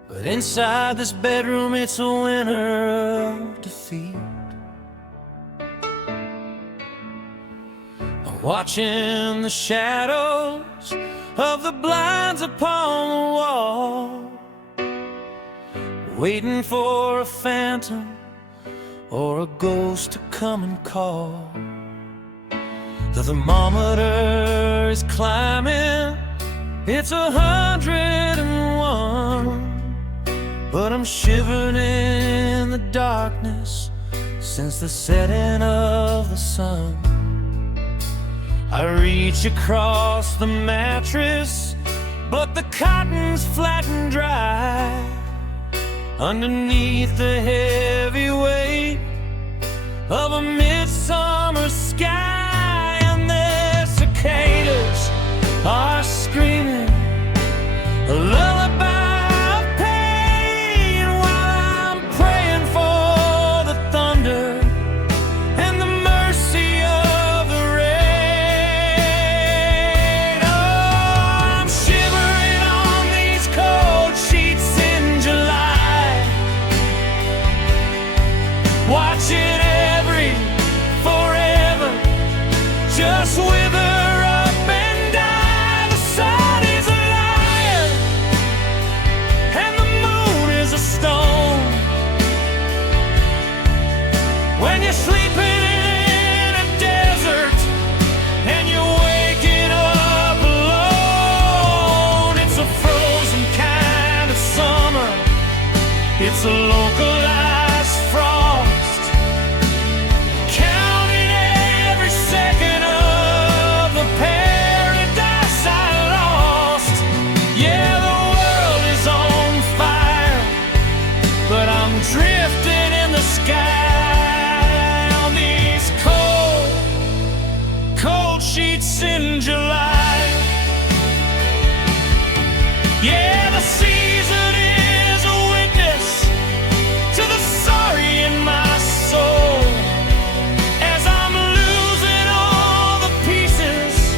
But inside this bedroom it's a winter of defeat. I'm watching the shadows of the blinds upon the wall, waiting for a phantom or a ghost to come and call. The thermometer is climbing, it's 101, but I'm shivering in the darkness since the setting of the sun. I reach across the mattress, but the cotton's flat and dry underneath the heavy weight of a midsummer sky. And the cicadas are screaming a lullaby of pain while I'm praying for the thunder and the mercy of the rain. Oh, I'm shivering on these cold sheets in July, watching every forever just wither up and die. The sun is a liar and the moon is a stone. When you're sleeping in a desert and you're waking up alone, it's a frozen kind of summer, it's a localized frost, counting every second of the paradise I lost. Yeah, the world is on fire, but I'm drifting in the sky on these cold, cold sheets in July. Yeah, the season is a witness to the sorry in my soul, as I'm losing all the pieces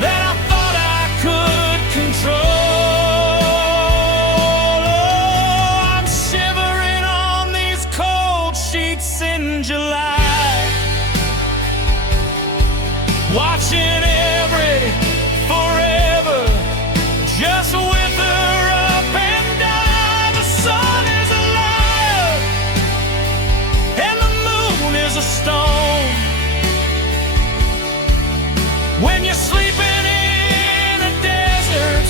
that I thought I could control. Oh, I'm shivering on these cold sheets in July, watching every forever just wither up and die. The sun is a liar and the moon is a stone. When you're sleeping in a desert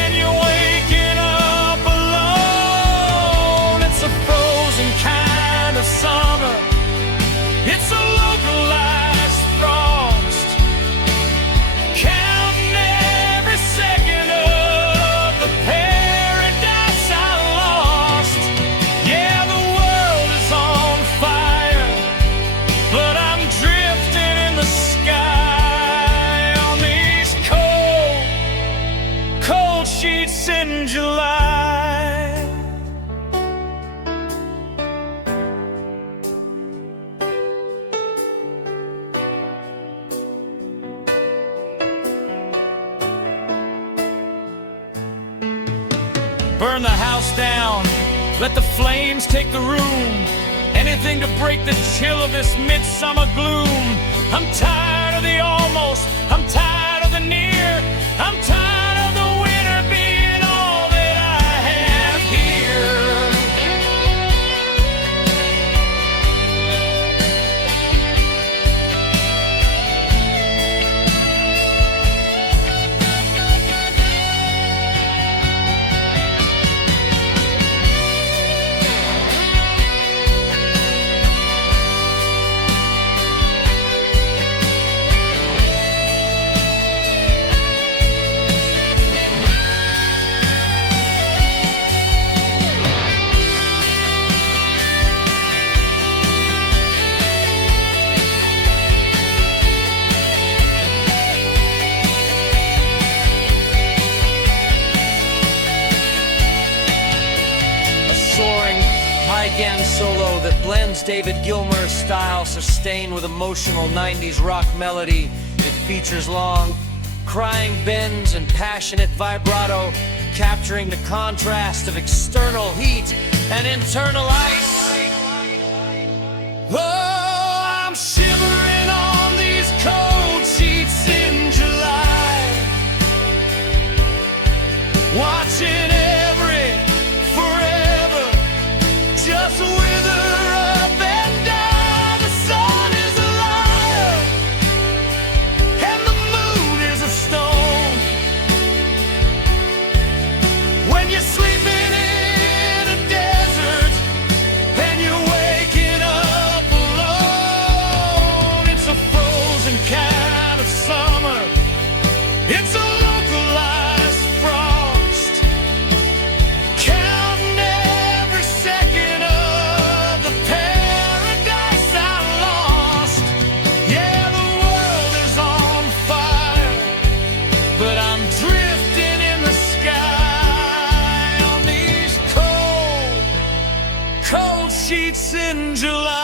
and you're waking up alone, it's a frozen kind of summer, it's a localized frost, counting every second of the paradise I lost. Yeah, the world is on fire, but I'm drifting in the sky on these cold, cold sheets in July. Burn the house down, let the flames take the room, anything to break the chill of this midsummer gloom. I'm tired of the almost, I'm tired of the near, I'm tired of the winter being all that I have here. blends David Gilmour's style, sustained with emotional 90s rock melody. It features long, crying bends and passionate vibrato, capturing the contrast of external heat and internal ice. Oh, I'm shivering on these cold sheets in July, watching every forever just wither up and die. The sun is a liar and the moon is a stone. When you're sleeping in a desert and you're waking up alone, it's a frozen kind of summer. It's a localized frost, counting every second of the paradise I lost. Yeah, the world is on fire, but I'm drifting in the sky on these cold, cold sheets in July.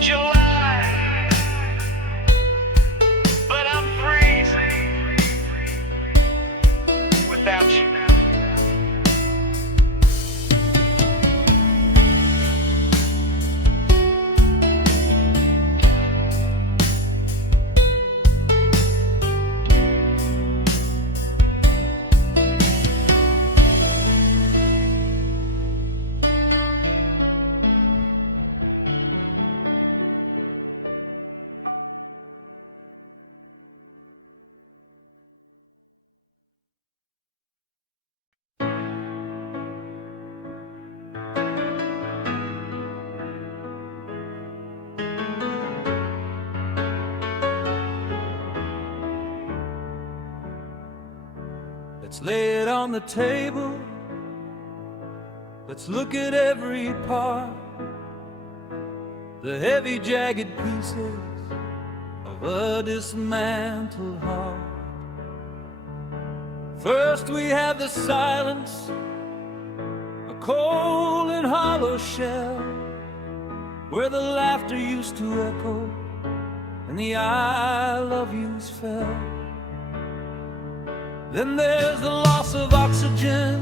July, but I'm freezing without you. Let's lay it on the table. Let's look at every part, the heavy jagged pieces of a dismantled heart. First we have the silence, a cold and hollow shell, where the laughter used to echo and the I love yous fell. Then there's the loss of oxygen,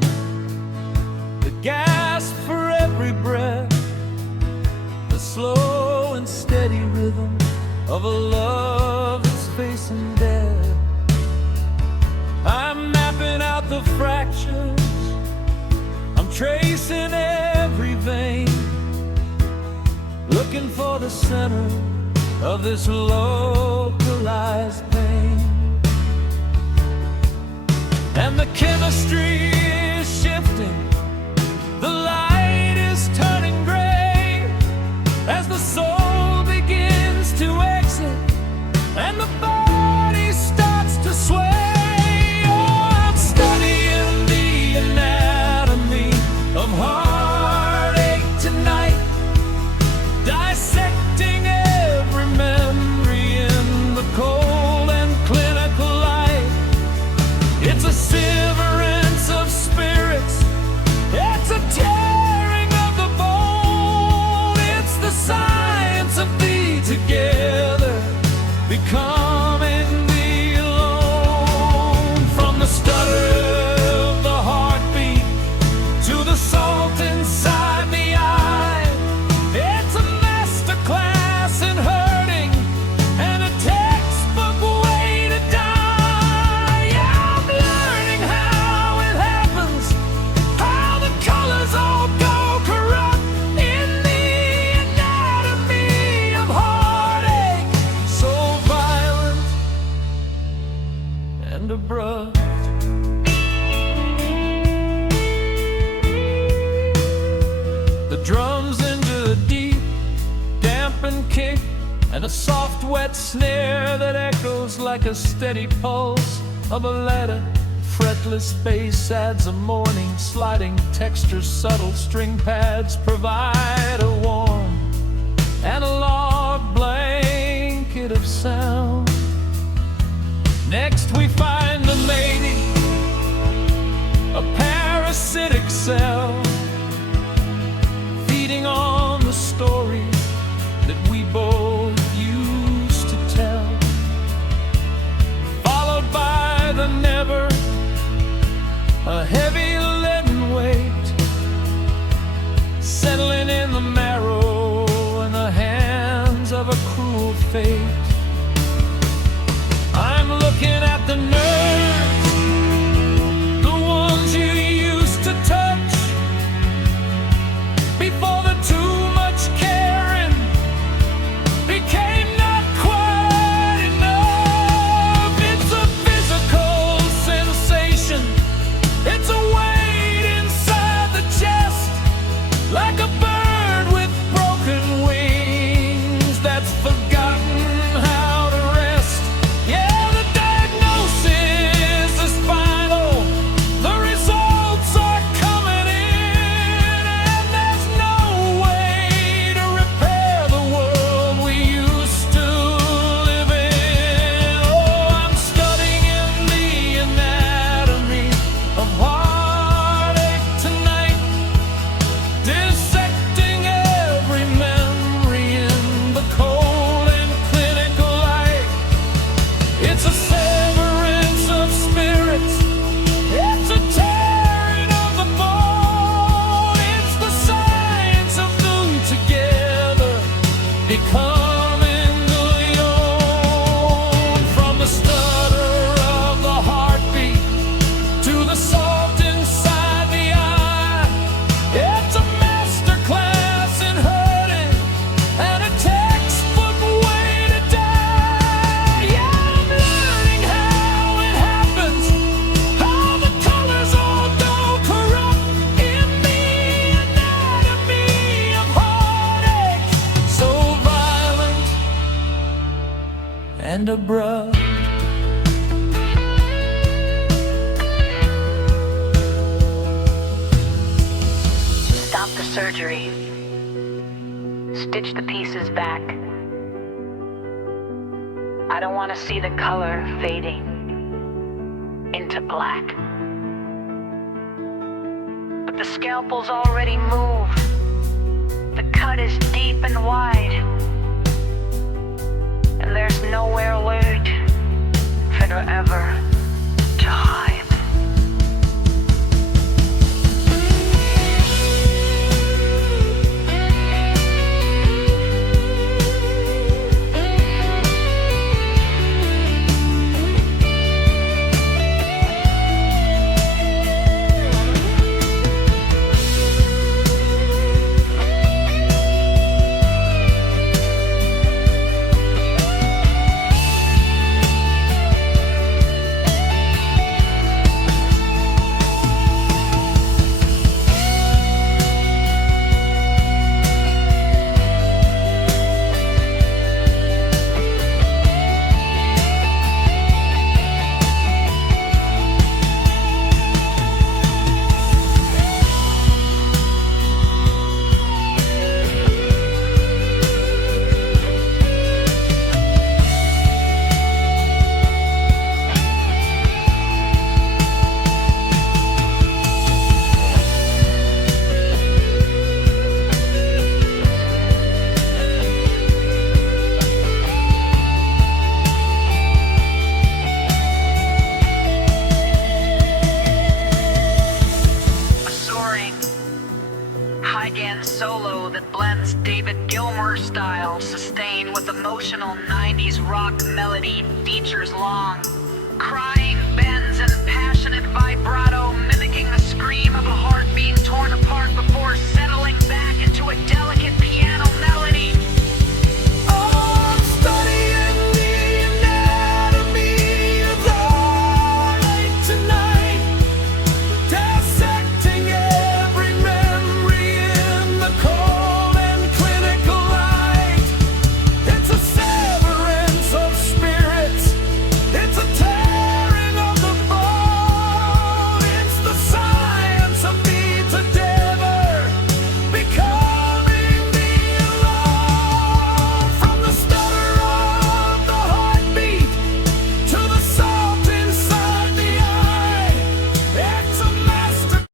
the gasp for every breath, the slow and steady rhythm of a love that's facing death. I'm mapping out the fractures, I'm tracing every vein, looking for the center of this localized pain. And the chemistry is shifting, the light is turning gray, as the soul begins to exit and the body starts to sway. Oh, I'm studying the anatomy of heartache tonight, dissecting every memory in the cold and clinical light. It's a severance of spirits, it's a tearing of the bone. It's the science of the together, becoming the alone. From the stutter of the heartbeat to the salt inside the eye, it's a masterclass in hurting and a textbook way to die. Yeah, I'm learning how it happens, how the colors all go corrupt in the anatomy of heartache, so violent and abrupt. The drums into a deep, dampened kick, and a soft, wet snare that echoes like a steady pulse of a letter. Fretless bass adds a mourning, sliding texture, subtle string pads provide a warm analog blanket of sound. Next we find the mating, a parasitic cell, fate. I'm looking at the nerves, the ones you used to touch, before the too much caring became not quite enough. It's a physical sensation, it's a weight inside the chest, like a bird with broken wings that's forgotten how to rest. Yeah, the diagnosis is final, the results are coming in, and there's no way to repair the world we used to live in. Oh, I'm studying the anatomy of heartache tonight, dissecting every memory in the cold and clinical light. It's a severance of spirits, it's a tearing of the bone, it's the science of glued together, becoming glued. From the stutter of the heartbeat to the salt inside the eye, it's a masterclass in hurting and a textbook way to die. Yeah, I'm learning how it happens, how the colors all go corrupt in the anatomy of heartache, so violent and abrupt. Stop the surgery. Stitch the pieces back. I don't want to see the color fading into black. But the scalpel's already moved. The cut is deep and wide. And there's nowhere left forever to hide. Solo that blends David Gilmour style, sustained with emotional 90s rock melody, features long, crying bends and passionate vibrato, mimicking the scream of a heartbeat torn apart before